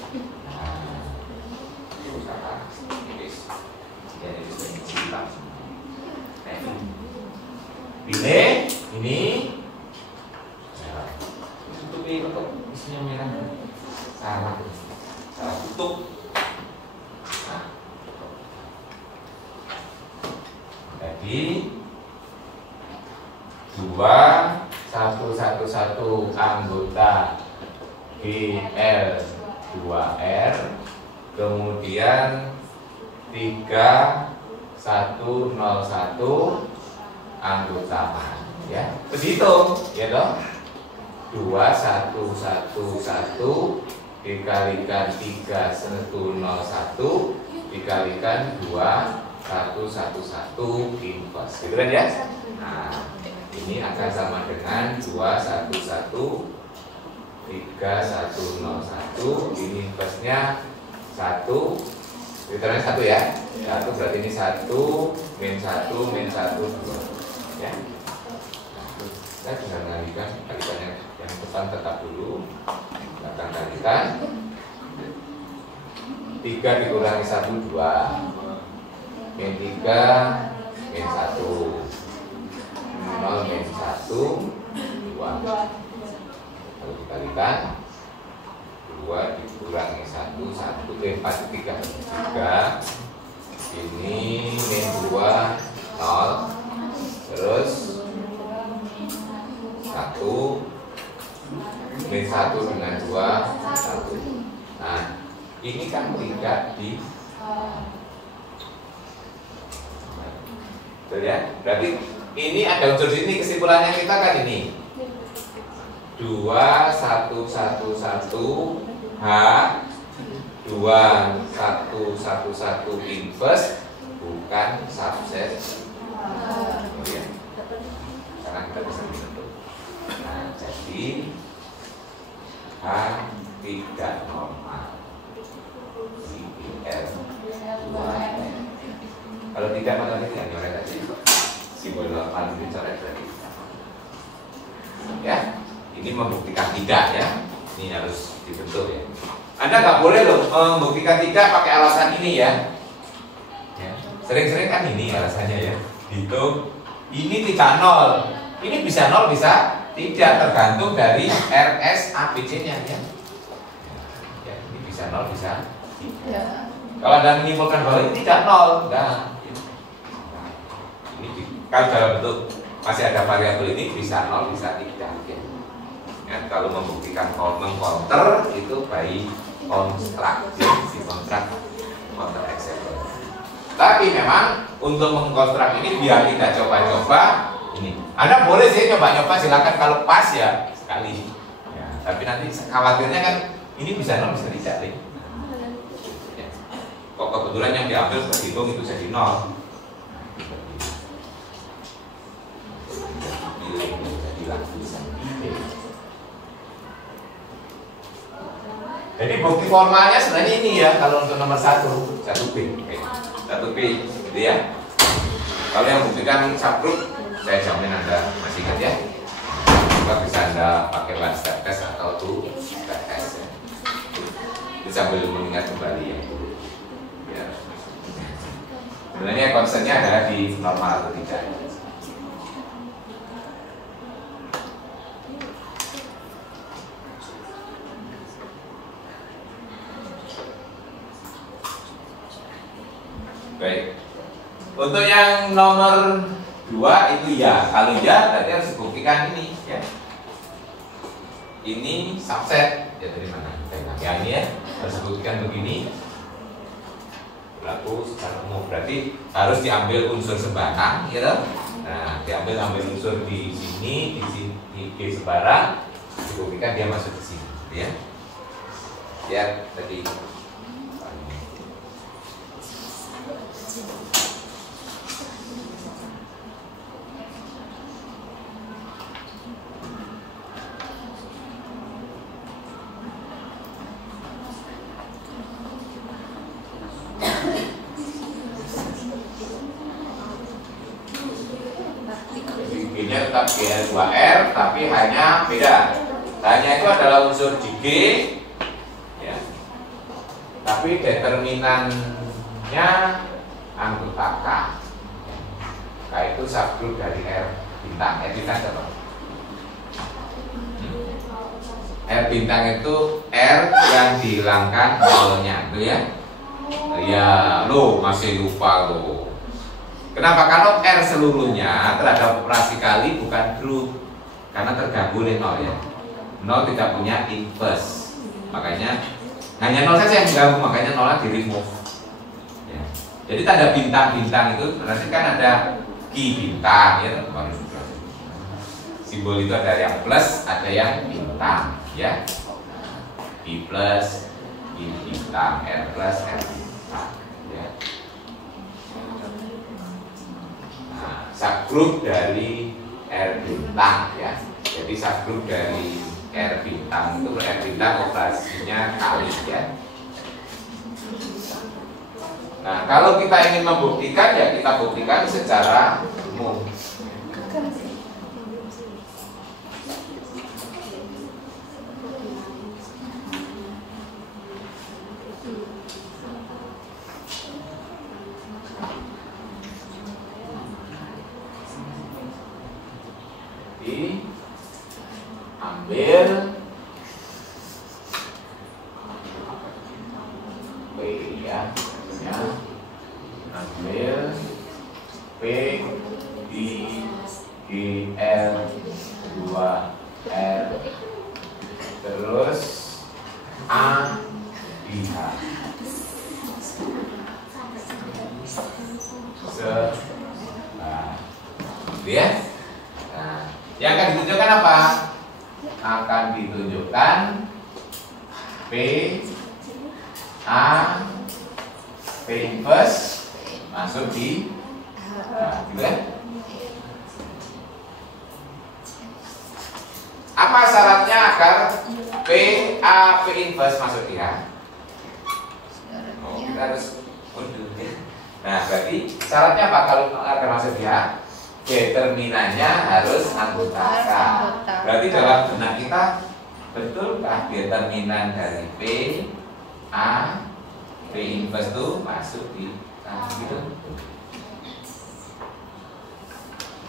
Pilih ini. Tutupi untuk isinya merah. Salah tutup. Nah. Jadi 2111 anggota GL2R, kemudian 3101 anggota ya. Begitu ya toh. 2111 dikalikan 3101 dikalikan 2111 inverse. Gitu kan ya? Nah, ini akan sama dengan 211 3101. Ini inverse-nya 1. Literalnya 1 ya. 1 berarti ini 1 min 1 min 1 2 ya. Kita tinggal kalikan, kalikannya yang depan tetap dulu. Belakang kalikan 3 dikurangi 1 2 min 3 min 1 0 min 1 2. Kalau dikalikan 2 dikurangi 1 1 4 3 ini min 2 0 terus 1 min 1 dengan 2 1. Nah, ini kan tidak di betul ya? Berarti ini ada unsur sini, kesimpulannya kita kan ini 2111 H 2111 inverse bukan subset ya. Karena kita bisa bentuk. Nah, jadi H tidak normal CPL 2. Kalau tidak maka ini yang coret aja. Simbol normal itu coret tadi. Ya, ini membuktikan tidak ya. Ini harus dibentuk ya. Anda nggak boleh loh membuktikan tidak pakai alasan ini ya. Sering-sering kan ini alasannya ya. Hitung ini tidak 0. Ini bisa 0 bisa tidak, tergantung dari RS ABC-nya ya. Ya, ini bisa 0 bisa tidak. Kalau Anda menyimpulkan bahwa ini tidak 0, nah, ini kalau dalam bentuk masih ada variabel ini bisa 0 bisa 3 ya, kalau membuktikan mengcounter itu by construct ya, si counter example. Tapi memang untuk mengkonstruk ini biar tidak coba-coba ini. Anda boleh sih coba-coba, silakan, kalau pas ya sekali. Ya, tapi nanti khawatirnya kan ini bisa 0 bisa tidak nih. Ya. Kok kebetulan yang diambil berhitung itu jadi 0. Jadi bukti formalnya sebenarnya ini ya, kalau untuk nomor 1B. 1B gitu ya. Kalau yang buktikan subgroup, saya jamin Anda masih ingat ya. Juga bisa Anda pakai one step test atau two step test ya. Itu sambil mengingat kembali ya. Ya. Sebenarnya concernnya adalah di normal atau tidak. Baik. Untuk yang nomor 2 itu ya. Kalau ya berarti harus dibuktikan ini ya. Ini subset ya, dari mana? Ya ini ya, harus dibuktikan begini. Berlaku secara umum, berarti harus diambil unsur sembarang gitu. Nah, diambil unsur di sini, di G sembarang, dibuktikan dia masuk ke sini ya. Ya, tadi tetap GL2R tapi hanya beda. Hanya itu adalah unsur di G ya. Tapi determinannya anggota K. K itu subgroup dari R bintang. R bintang apa? R bintang itu R yang dihilangkan nolnya, itu ya. Ya, lo masih lupa lo. Kenapa? Kalau R seluruhnya terhadap operasi kali bukan true, karena terganggu oleh 0 ya. 0 tidak punya inverse, makanya hanya 0 saja yang mengganggu, makanya 0 di remove ya. Jadi tanda bintang-bintang itu berarti kan ada ki bintang ya, simbol itu ada yang plus, ada yang bintang ya. Ki plus, ki bintang, R plus, R bintang ya. Subgroup dari R bintang ya. Jadi subgroup dari R bintang itu, R bintang operasinya kali ya. Nah, kalau kita ingin membuktikan ya kita buktikan secara umum. Ambil P ya, ambil P di GL 2R terus A di H ya. Nah, yang akan ditunjukkan apa? Akan ditunjukkan P A P inverse masuk di gitu ya. Apa syaratnya agar P A P inverse masuk di H? Oh, kita harus mundur ya. Nah, berarti syaratnya apa kalau agar masuk di H? Determinannya harus anggota K. Berarti dalam benak kita betulkah determinan dari P A P inverse itu masuk di K gitu?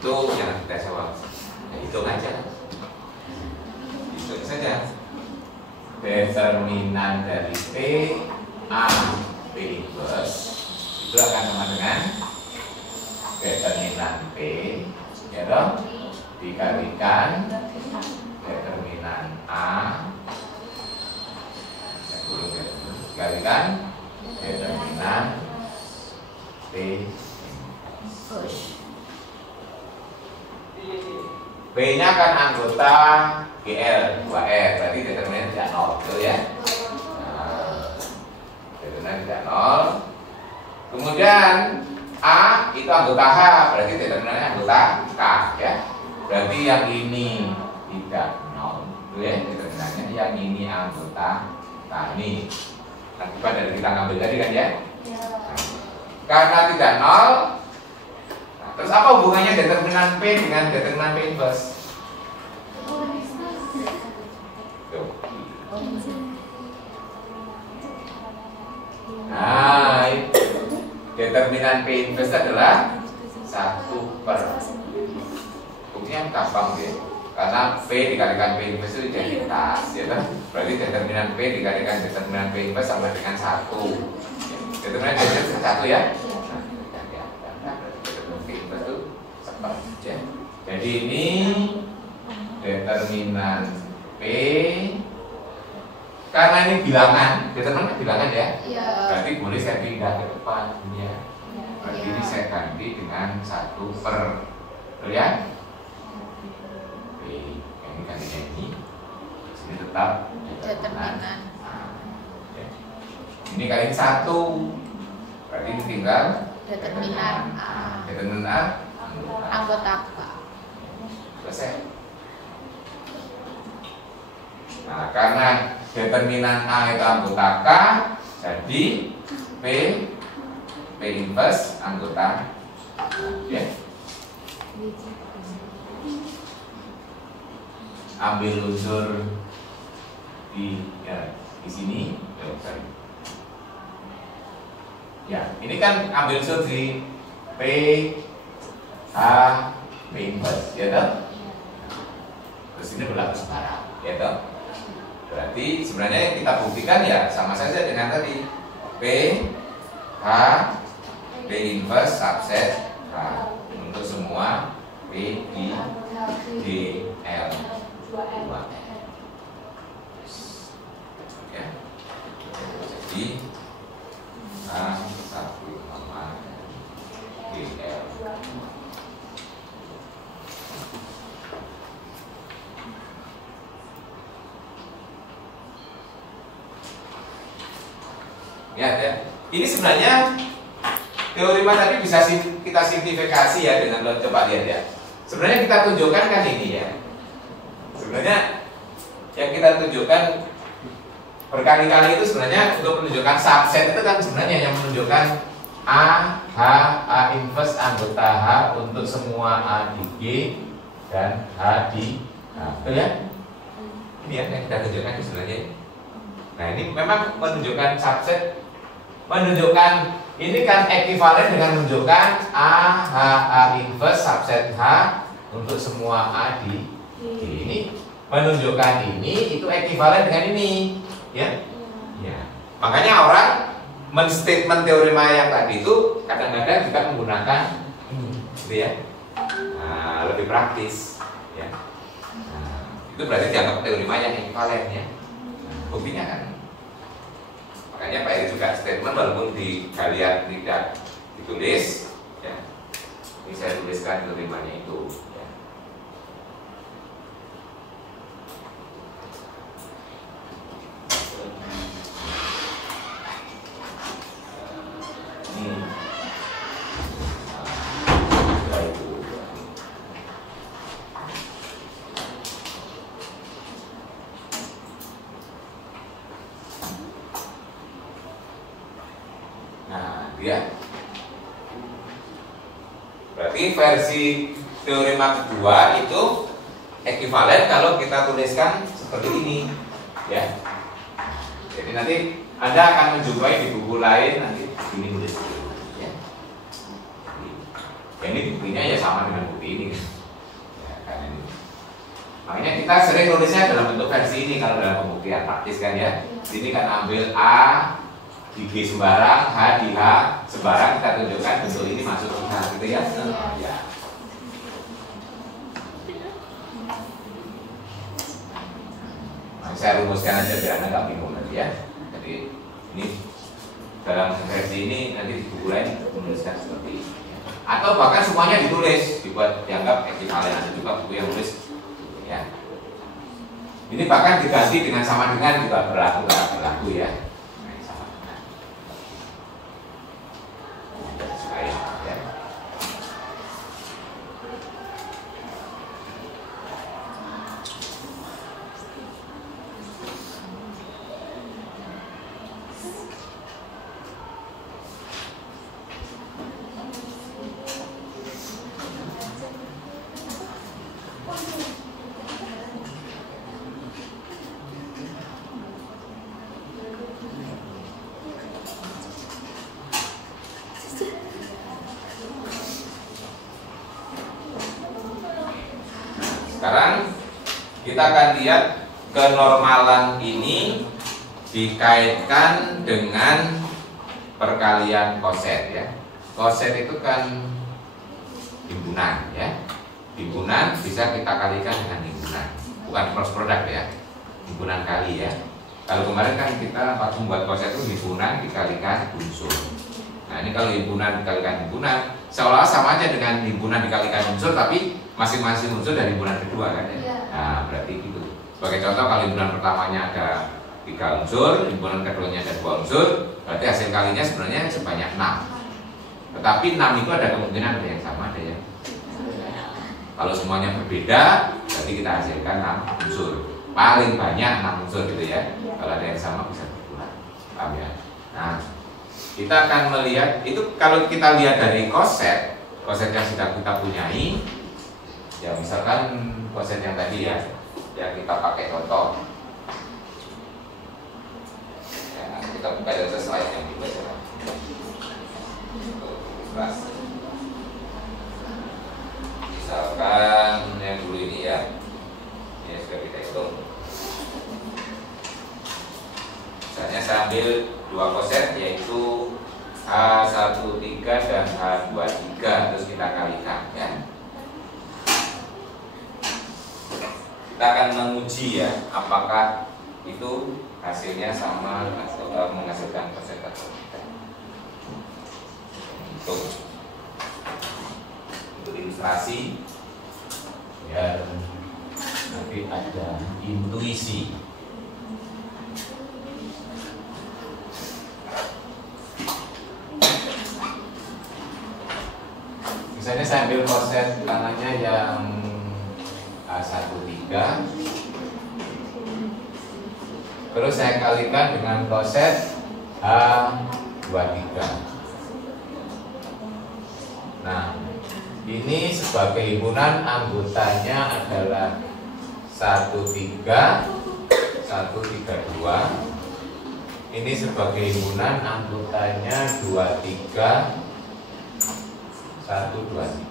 Itu yang kita jawab. Ya, hitung aja. Hitung saja. Determinan dari P A P inverse itu akan sama dengan determinan P ya dong, dikalikan determinan A, dikalikan determinan P. B-nya kan anggota GL 2R, berarti determinan tidak 0, betul ya? Nah, determinan tidak 0. Kemudian A itu anggota H, berarti determinannya anggota K ya. Berarti yang ini tidak 0, betul ya? Determinannya yang ini anggota K ini. Akibat dari kita ngambil tadi kan ya? Karena tidak 0. Terus apa hubungannya determinan P dengan determinan P inverse? Nah, determinan P inverse adalah 1/. Buktinya gampang ya. Karena P dikalikan P inverse itu identitas, ya kan? Berarti determinan P dikalikan determinan P inverse sama dengan 1. Determinan P inverse 1 ya. Jadi ini determinan P, karena ini bilangan, determinan bilangan ya. Berarti boleh saya pindah ke depan ya. Berarti ini saya ganti dengan 1/, betul ya? P, ini gantinya ini. Sini tetap determinan. Ini kali ini 1. Berarti ini tinggal determinan A. Determinan A Anggota K. selesai. Nah, karena determinan A itu anggota K, jadi P inverse anggota ya. Ambil unsur di sini. Ya, ini kan ambil unsur di P H P inverse, ya toh? Terus ini berlaku sekarang, ya toh? Berarti sebenarnya yang kita buktikan ya sama saja dengan tadi P H P inverse subset H untuk semua P I D L 2. Ya. Jadi H 1, D L. Ya. Ini sebenarnya teorema tadi bisa kita simplifikasi ya dengan coba lihat ya. Sebenarnya kita tunjukkan kan ini ya. Sebenarnya yang kita tunjukkan berkali-kali itu sebenarnya untuk menunjukkan subset itu kan sebenarnya yang menunjukkan A, H, A inverse anggota H untuk semua A di G dan H di H. Betul ya? Ini ya yang kita tunjukkan sebenarnya. Nah ini memang menunjukkan subset, menunjukkan ini kan ekivalen dengan menunjukkan A, H, A inverse subset H untuk semua A di G. Ini menunjukkan ini itu ekivalen dengan ini, ya. Ya. Makanya orang menstatement teorema yang tadi itu kadang-kadang juga menggunakan ini, gitu ya. Nah, lebih praktis, ya. Nah, itu berarti dianggap teorema yang ekivalen ya. Buktinya kan. Makanya Pak Eri juga statement walaupun di kalian tidak ditulis, ya. Ini saya tuliskan teoremanya itu. Ya. Ya. Berarti versi teorema kedua itu ekivalen kalau kita tuliskan seperti ini, ya. Jadi nanti Anda akan menjumpai di buku lain nanti ini tulis, ya. Ya, ini buktinya ya sama dengan bukti ini, ya, kan ini. Makanya kita sering nulisnya dalam bentuk versi ini kalau dalam pembuktian praktis kan ya. Sini kan ambil A di G sembarang, H di H sembarang, kita tunjukkan bentuk ini masuk ke H gitu ya. Ya. saya rumuskan aja biar Anda nggak bingung nanti ya. Jadi ini dalam versi ini nanti di buku lain menuliskan seperti ini. Atau bahkan semuanya ditulis, dibuat dianggap ekivalen, ada juga buku yang tulis ya. Ini bahkan diganti dengan sama dengan juga berlaku, nggak berlaku ya. Nah, sama dengan. Supaya ya. Sekarang kita akan lihat kenormalan ini dikaitkan dengan perkalian koset ya. Koset itu kan himpunan ya. Himpunan bisa kita kalikan dengan himpunan, bukan cross product ya. Himpunan kali ya. Kalau kemarin kan kita waktu membuat koset itu himpunan dikalikan unsur. Nah ini kalau himpunan dikalikan himpunan, seolah sama aja dengan himpunan dikalikan unsur, tapi masing-masing unsur dari himpunan kedua kan ya. Nah berarti gitu. Sebagai contoh kalau himpunan pertamanya ada 3 unsur, himpunan keduanya ada 2 unsur, berarti hasil kalinya sebenarnya sebanyak 6. Tetapi 6 itu ada kemungkinan ada yang sama, ada yang kalau semuanya berbeda, berarti kita hasilkan 6 unsur. Paling banyak 6 unsur gitu ya. Kalau ada yang sama bisa berkurang. Paham ya? Nah, kita akan melihat itu kalau kita lihat dari koset yang sudah kita punyai. Ya misalkan koset yang tadi ya, yang kita pakai contoh. Ya, kita buka dari slide yang juga ya. Misalkan yang dulu ini ya, ini sudah kita hitung. Misalnya saya ambil 2 koset yaitu H13 dan H23 terus kita kalikan ya. Kita akan menguji ya apakah itu hasilnya sama atau menghasilkan koset atau tidak. Untuk ilustrasi ya nanti ada intuisi. Misalnya saya ambil koset kanannya yang A13, terus saya kalikan dengan koset H23. Nah, ini sebagai himpunan anggotanya adalah 13, 132. Ini sebagai himpunan anggotanya 23, 123.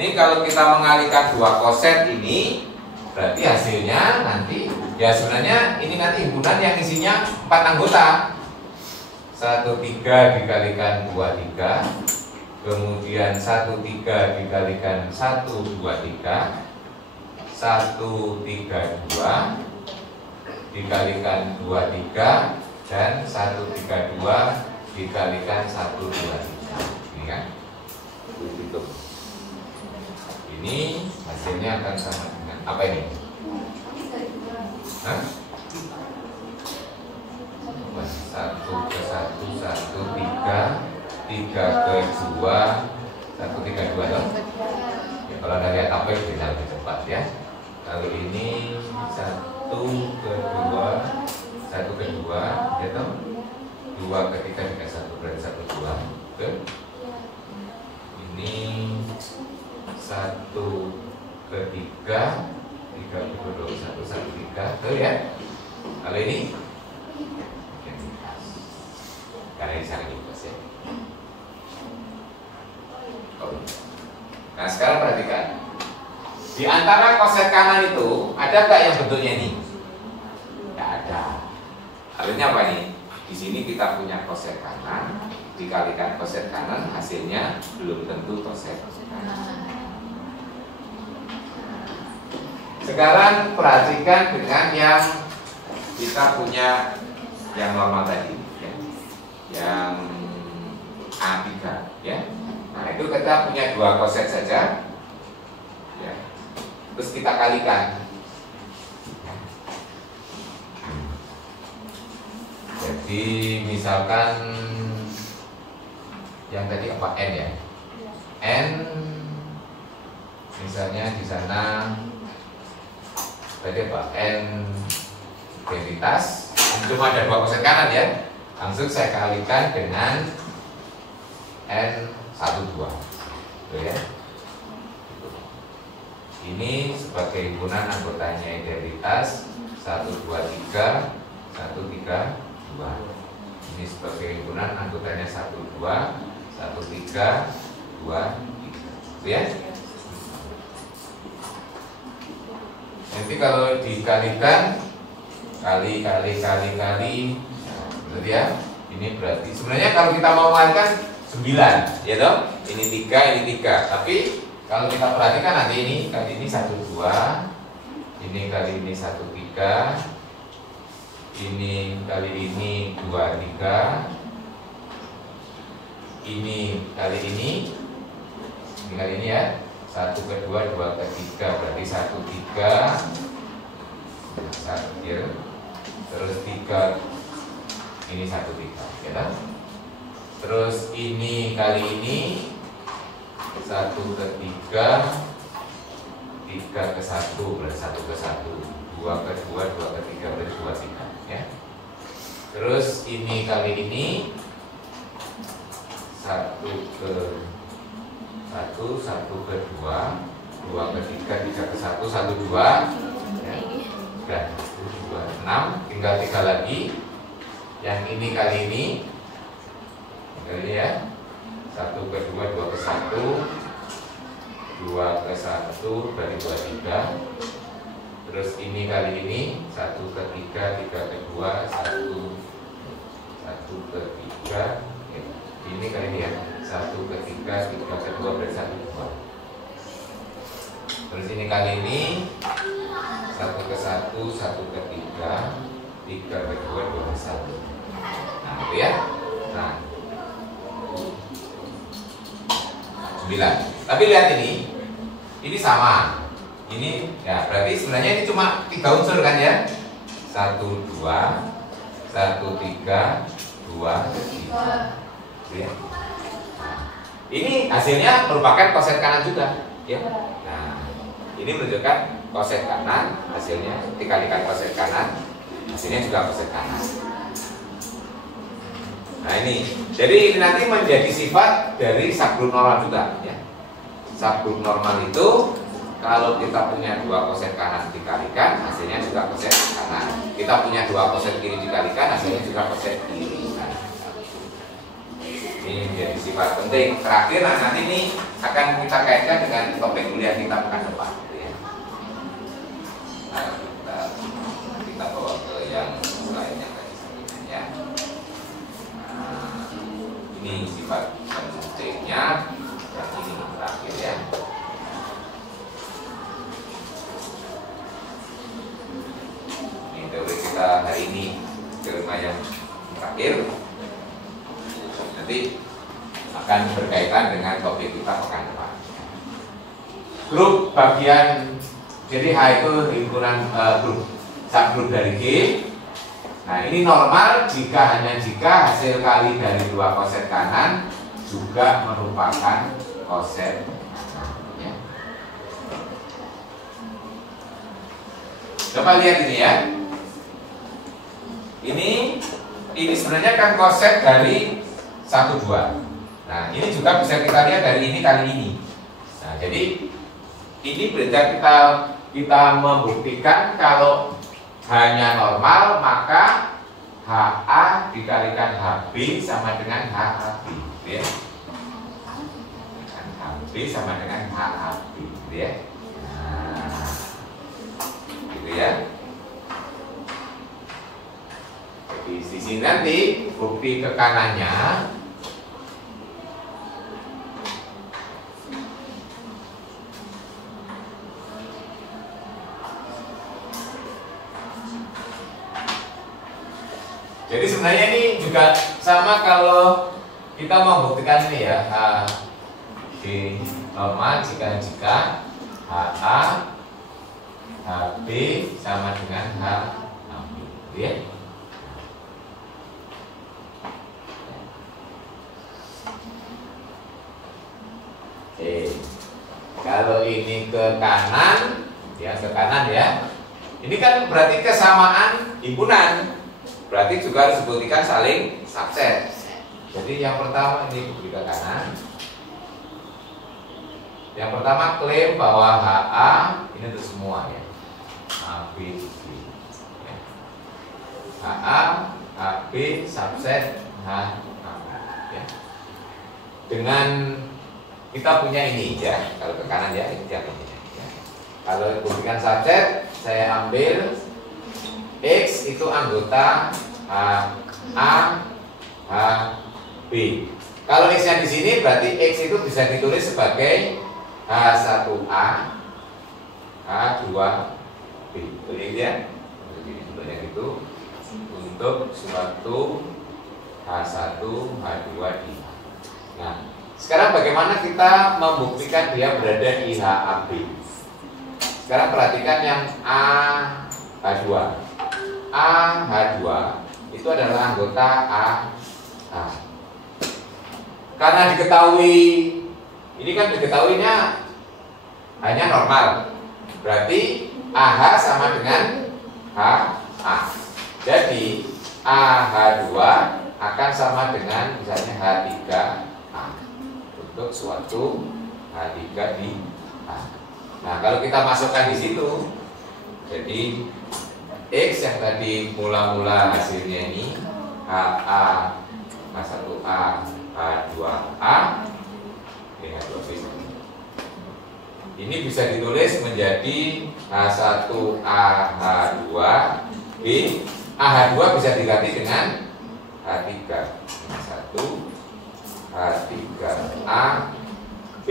Ini kalau kita mengalihkan 2 koset ini, berarti hasilnya nanti ya sebenarnya ini nanti himpunan yang isinya 4 anggota. 13 dikalikan 23, kemudian 13 dikalikan 123, 132 dikalikan 23 dan 132 dikalikan 123. Ini kan? Itu. Ini hasilnya akan sama dengan apa ini? Hah? 1 ke 1, 1, 3, 3 ke 2, 1, 3, 2 dong. Ya, kalau Anda lihat apa itu bisa lebih cepat ya. Lalu ini 1 ke 2, 1 ke 2, ya toh? 2 ke 3 dikali 1 berarti 1, 2 ke ini 1 ke 3, 3 ke 2, 1, 1, 3 tuh ya. Kalau ini karena ini sangat jelas ya. Nah sekarang perhatikan, di antara koset kanan itu ada nggak yang bentuknya ini? Tidak ada. Artinya apa nih? Di sini kita punya koset kanan, dikalikan koset kanan, hasilnya belum tentu koset kanan. Sekarang perhatikan dengan yang kita punya yang normal tadi, ya. Yang A3, ya. Nah, itu kita punya 2 koset saja, ya. Terus kita kalikan. Jadi misalkan yang tadi apa, N ya? N misalnya di sana berarti apa? N identitas, cuma ada 2 koset kanan ya. Langsung saya kalikan dengan N12, ya. Ini sebagai himpunan anggotanya identitas 1, 2, 3, 1, 3, 2. Ini sebagai himpunan anggotanya 1, 2, 1, 3, 2, 3, ya. Nanti kalau dikalikan kali, betul ya. Ini berarti sebenarnya kalau kita mau mengalikan 9, ya toh. Ini 3, ini 3. Tapi kalau kita perhatikan nanti ini kali ini 1, 2, ini kali ini 1, 3, ini kali ini 2, 3, ini kali ini ya. 1 ke 2, 2 ke 3, berarti 1, 3, 1 ya. Terus 3, ini 1, 3, ya kan? Terus ini kali ini 1 ke 3, 3 ke 1, berarti 1 ke 1, 2 ke 2, 2 ke 3, berarti 2, 3, ya. Terus ini kali ini 1 ke 1, 1 ke 2, 2 ke 3, 3 ke 1, 1, 2, ya. Sudah 2, 6, tinggal 3 lagi. Yang ini kali ini ya. 1 ke 2, 2 ke 1, 2 ke 1, berarti 2, 3. Terus ini kali ini 1 ke 3, 3 ke 2, 1 ke 3. Ini kali ini ya. 1 ke 3, 3 ke 2, berarti 1, 2. Terus ini kali ini 1 ke 1, 1 ke 3, 3 ke 2, 2 ke 1. Nah itu ya. Nah 9. Tapi lihat ini sama. Ini ya berarti sebenarnya ini cuma 3 unsur kan ya. 1, 2, 1, 3, 2, 3. Ya. Ini hasilnya merupakan koset kanan juga, ya. Nah, ini menunjukkan koset kanan, hasilnya dikalikan koset kanan, hasilnya juga koset kanan. Nah ini, jadi ini nanti menjadi sifat dari subgrup normal juga, ya. Subgrup normal itu kalau kita punya 2 koset kanan dikalikan, hasilnya juga koset kanan. Kita punya 2 koset kiri dikalikan, hasilnya juga koset kiri. Ini menjadi sifat penting. Terakhir nanti ini akan kita kaitkan dengan topik kuliah kita pekan depan, ya. Nah, kita bawa ke yang lainnya tadi, ya. Nah, ini sifat pentingnya, yang ini terakhir ya. Ini teori kita hari ini, teori yang terakhir. Nanti akan berkaitan dengan topik kita pekan depan. Grup bagian, jadi H itu himpunan grup, subgrup dari G. Nah ini normal jika hasil kali dari 2 koset kanan juga merupakan koset kanan, ya. Coba lihat ini ya. Ini sebenarnya kan koset dari 1, 2. Nah ini juga bisa kita lihat dari ini kali ini. Nah jadi ini berarti kita membuktikan kalau hanya normal maka HA dikalikan HB sama dengan HAB, ya. HB sama dengan HAB, ya. Nah, gitu ya. Jadi di sini nanti bukti ke kanannya sebenarnya ini juga sama kalau kita membuktikan ini ya, H B normal jika HA HB sama dengan HB, ya. Oke, kalau ini ke kanan, ya ke kanan ya. Ini kan berarti kesamaan himpunan, berarti juga harus dibuktikan saling subset. Jadi yang pertama ini bukti ke kanan. Yang pertama klaim bahwa HA ini untuk semua ya, AB, B. HA, HB, subset H, ya. Dengan kita punya ini ya, kalau ke kanan ya, ini ya. Kalau buktikan subset, saya ambil X itu anggota A, H, B. Kalau X-nya di sini berarti X itu bisa ditulis sebagai H1A, H2B. Ini ya, sebenarnya itu untuk suatu H1, H2 di. Nah, sekarang bagaimana kita membuktikan dia berada di HAB? Sekarang perhatikan yang A, H2. A, H2 itu adalah anggota A, H. Karena diketahui, ini kan diketahuinya hanya normal, berarti AH sama dengan HA. Jadi AH2 akan sama dengan misalnya H3A untuk suatu H3 di A. Nah, kalau kita masukkan di situ, jadi X yang tadi mula-mula hasilnya ini HA, H1A, H2A, ini H2B. Ini bisa ditulis menjadi H1A, H2B. AH2 bisa diganti dengan H3. H1, H3A, B.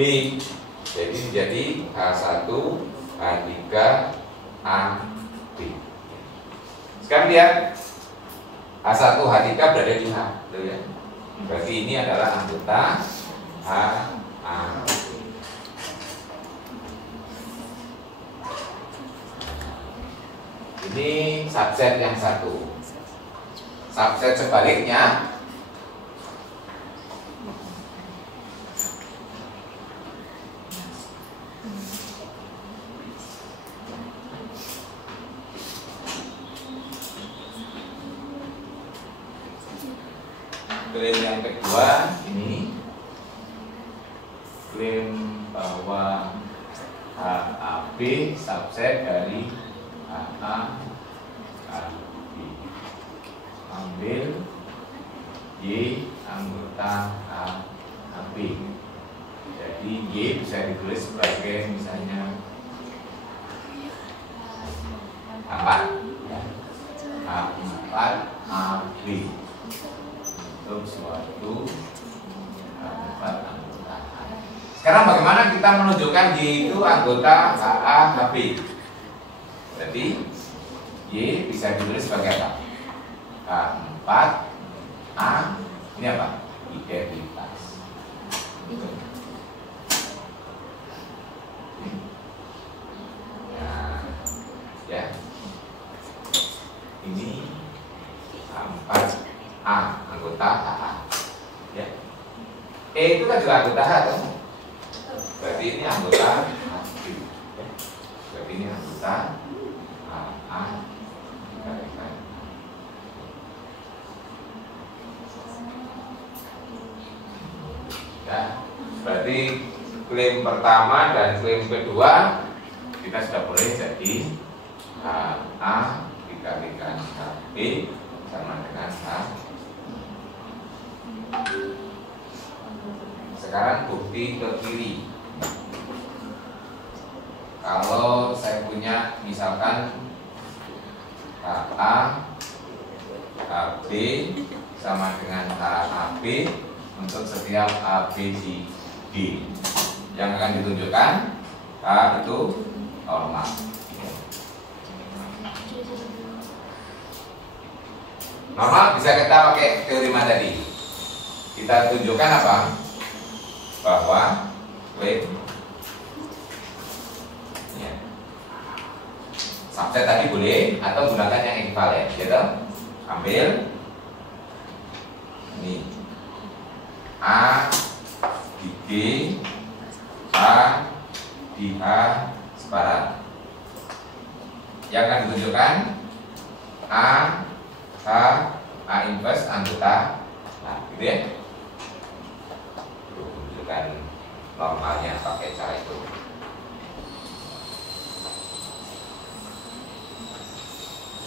Jadi menjadi H1, H3, A, B. Sekarang lihat H1, H3 berada di H, ya. Berarti ini adalah anggota H, A, B. Ini subset yang satu. Subset sebaliknya, klaim yang kedua ini klaim bahwa HAB subset dari HA, HB. Ambil Y anggota HB. Jadi Y bisa ditulis sebagai misalnya 4 ya. H4 HB untuk suatu H4 anggota H. Sekarang bagaimana kita menunjukkan Y itu anggota HA, HB? Berarti Y bisa ditulis sebagai apa? H4 A, ini apa? Identitas. Nah, ya. Ini H4 A, anggota HA. Ya. E itu kan juga anggota H, kan? Berarti ini anggota HB. Ya. Berarti ini anggota HA. Ya, berarti klaim pertama dan klaim kedua kita sudah boleh jadi HA dikalikan HB sama dengan H. Sekarang bukti ke kiri. Kalau saya punya misalkan HA, HB sama dengan HAB untuk setiap AB di D, yang akan ditunjukkan K itu normal. Normal bisa kita pakai teori mana tadi? Kita tunjukkan apa? Bahwa ya, subset tadi boleh atau gunakan yang ekivalen, gitu. Ambil ini A di G, A di A sepadan. Yang akan ditunjukkan A, H, A inverse anggota. Nah, gitu ya. Tunjukkan normalnya pakai cara itu.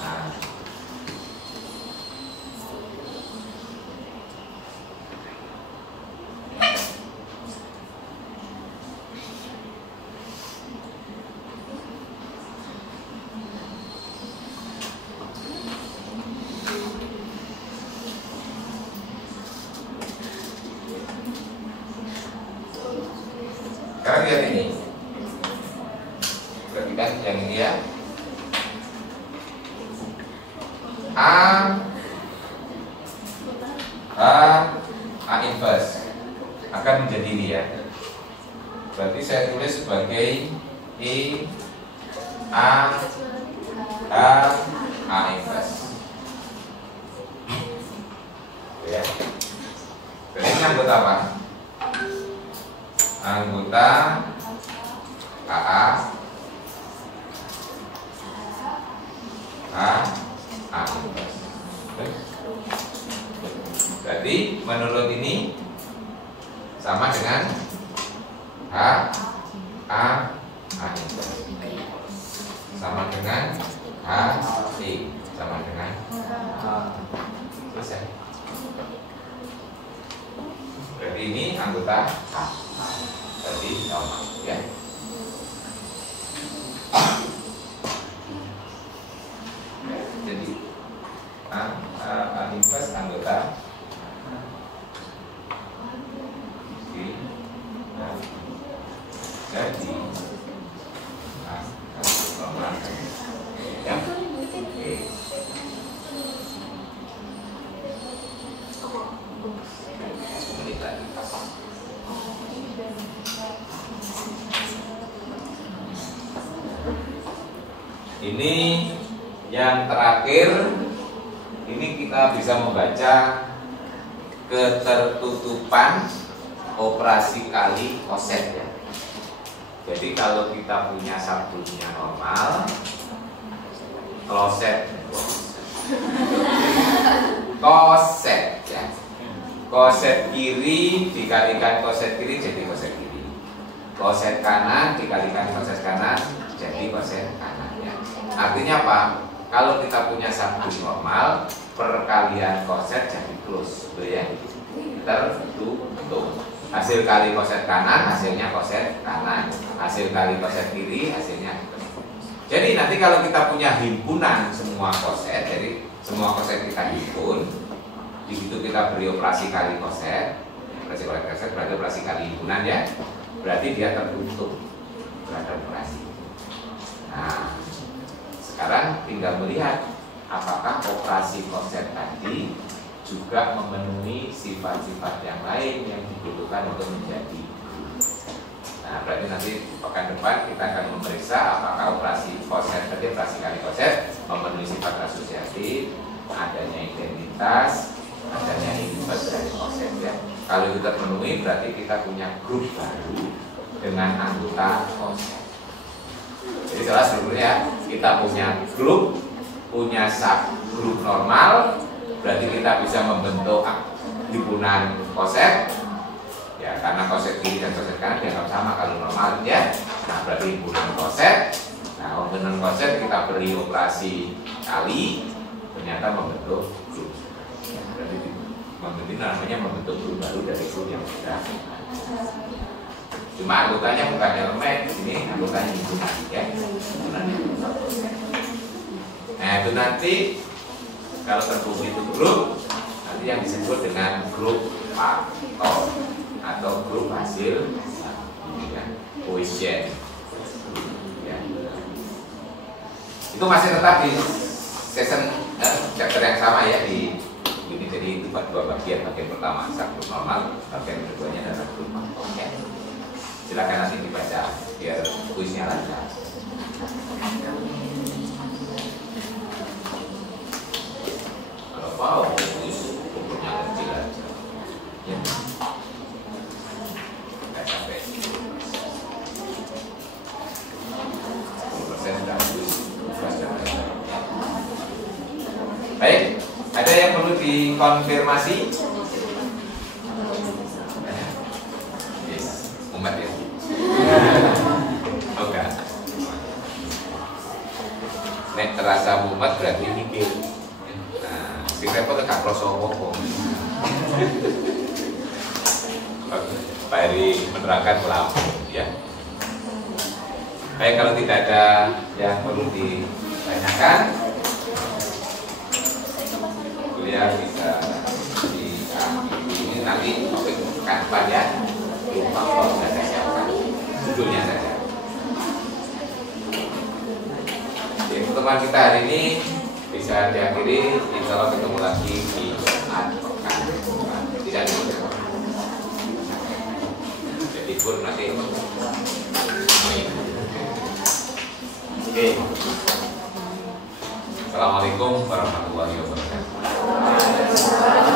Nah, sekarang lihat ini. Perhatikan yang ini ya. A inverse akan menjadi ini ya. Berarti saya tulis sebagai E A inverse. Ya. Berarti ini anggota apa? Anggota A inverse. Berarti menurut ini sama dengan A inverse. Sama dengan E sama dengan selesai. Berarti ini anggota A. Berarti normal ya. Jadi A inverse anggota jadi normal ya. Menit lagi. Ini yang terakhir, ini kita bisa membaca ketertutupan operasi kali koset ya. Jadi kalau kita punya sabunnya normal, koset ya. Koset kiri dikalikan koset kiri jadi koset kiri. Koset kanan dikalikan koset kanan jadi koset kanan ya. Artinya apa? Kalau kita punya sabun normal, perkalian koset jadi plus, gitu ya. Tertutup. Hasil kali koset kanan, hasilnya koset kanan. Hasil kali koset kiri, hasilnya. Jadi nanti kalau kita punya himpunan semua koset, jadi semua koset kita himpun, di situ kita beri operasi kali koset, operasi kali koset berarti operasi kali himpunan ya. Berarti dia tertutup terhadap operasi. Nah, sekarang tinggal melihat apakah operasi koset tadi juga memenuhi sifat-sifat yang lain yang dibutuhkan untuk menjadi grup. Nah, berarti nanti pekan depan kita akan memeriksa apakah operasi koset tadi, operasi kali koset memenuhi sifat asosiatif, adanya identitas, adanya inverse dari koset ya. Kalau kita memenuhi berarti kita punya grup baru dengan anggota koset. Jadi jelas sebetulnya kita punya grup, punya subgrup normal, berarti kita bisa membentuk himpunan koset ya, karena koset kiri dan koset kanan dianggap sama kalau normal ya. Nah, berarti himpunan koset. Nah, himpunan koset kita beri operasi kali, ternyata membentuk grup. Berarti membentuk namanya membentuk grup baru dari grup yang sudah. Cuma anggotanya bukan elemen, di sini anggotanya himpunan ya. Nah, itu nanti kalau terhubung itu grup, nanti yang disebut dengan grup faktor atau grup hasil ya, koefisien ya. Itu masih tetap di season chapter yang sama ya, di Jadi itu dua bagian. Bagian pertama subgroup normal, bagian keduanya adalah grup makro. Ya. Silakan nanti dibaca biar kuisnya lancar. Kalau mau kuis ukurnya kecil aja. Ya. Nggak sampai 10% sudah kuis. Baik, ada yang perlu dikonfirmasi? Yes, umat ya. Oke. Nek terasa mumet berarti mikir. Nah, si repot gak kroso apa-apa. Pak Heri menerangkan ulang ya. Baik, kalau tidak ada yang perlu ditanyakan, kuliah bisa ini nanti topik pekan depan ya. Lupa kalau sudah saya siapkan judulnya saja. Oke, pertemuan kita hari ini bisa diakhiri. Insya Allah ketemu lagi di Jumat pekan depan. Tidak dulu. Jadi pun nanti. Oke. Assalamualaikum warahmatullahi wabarakatuh.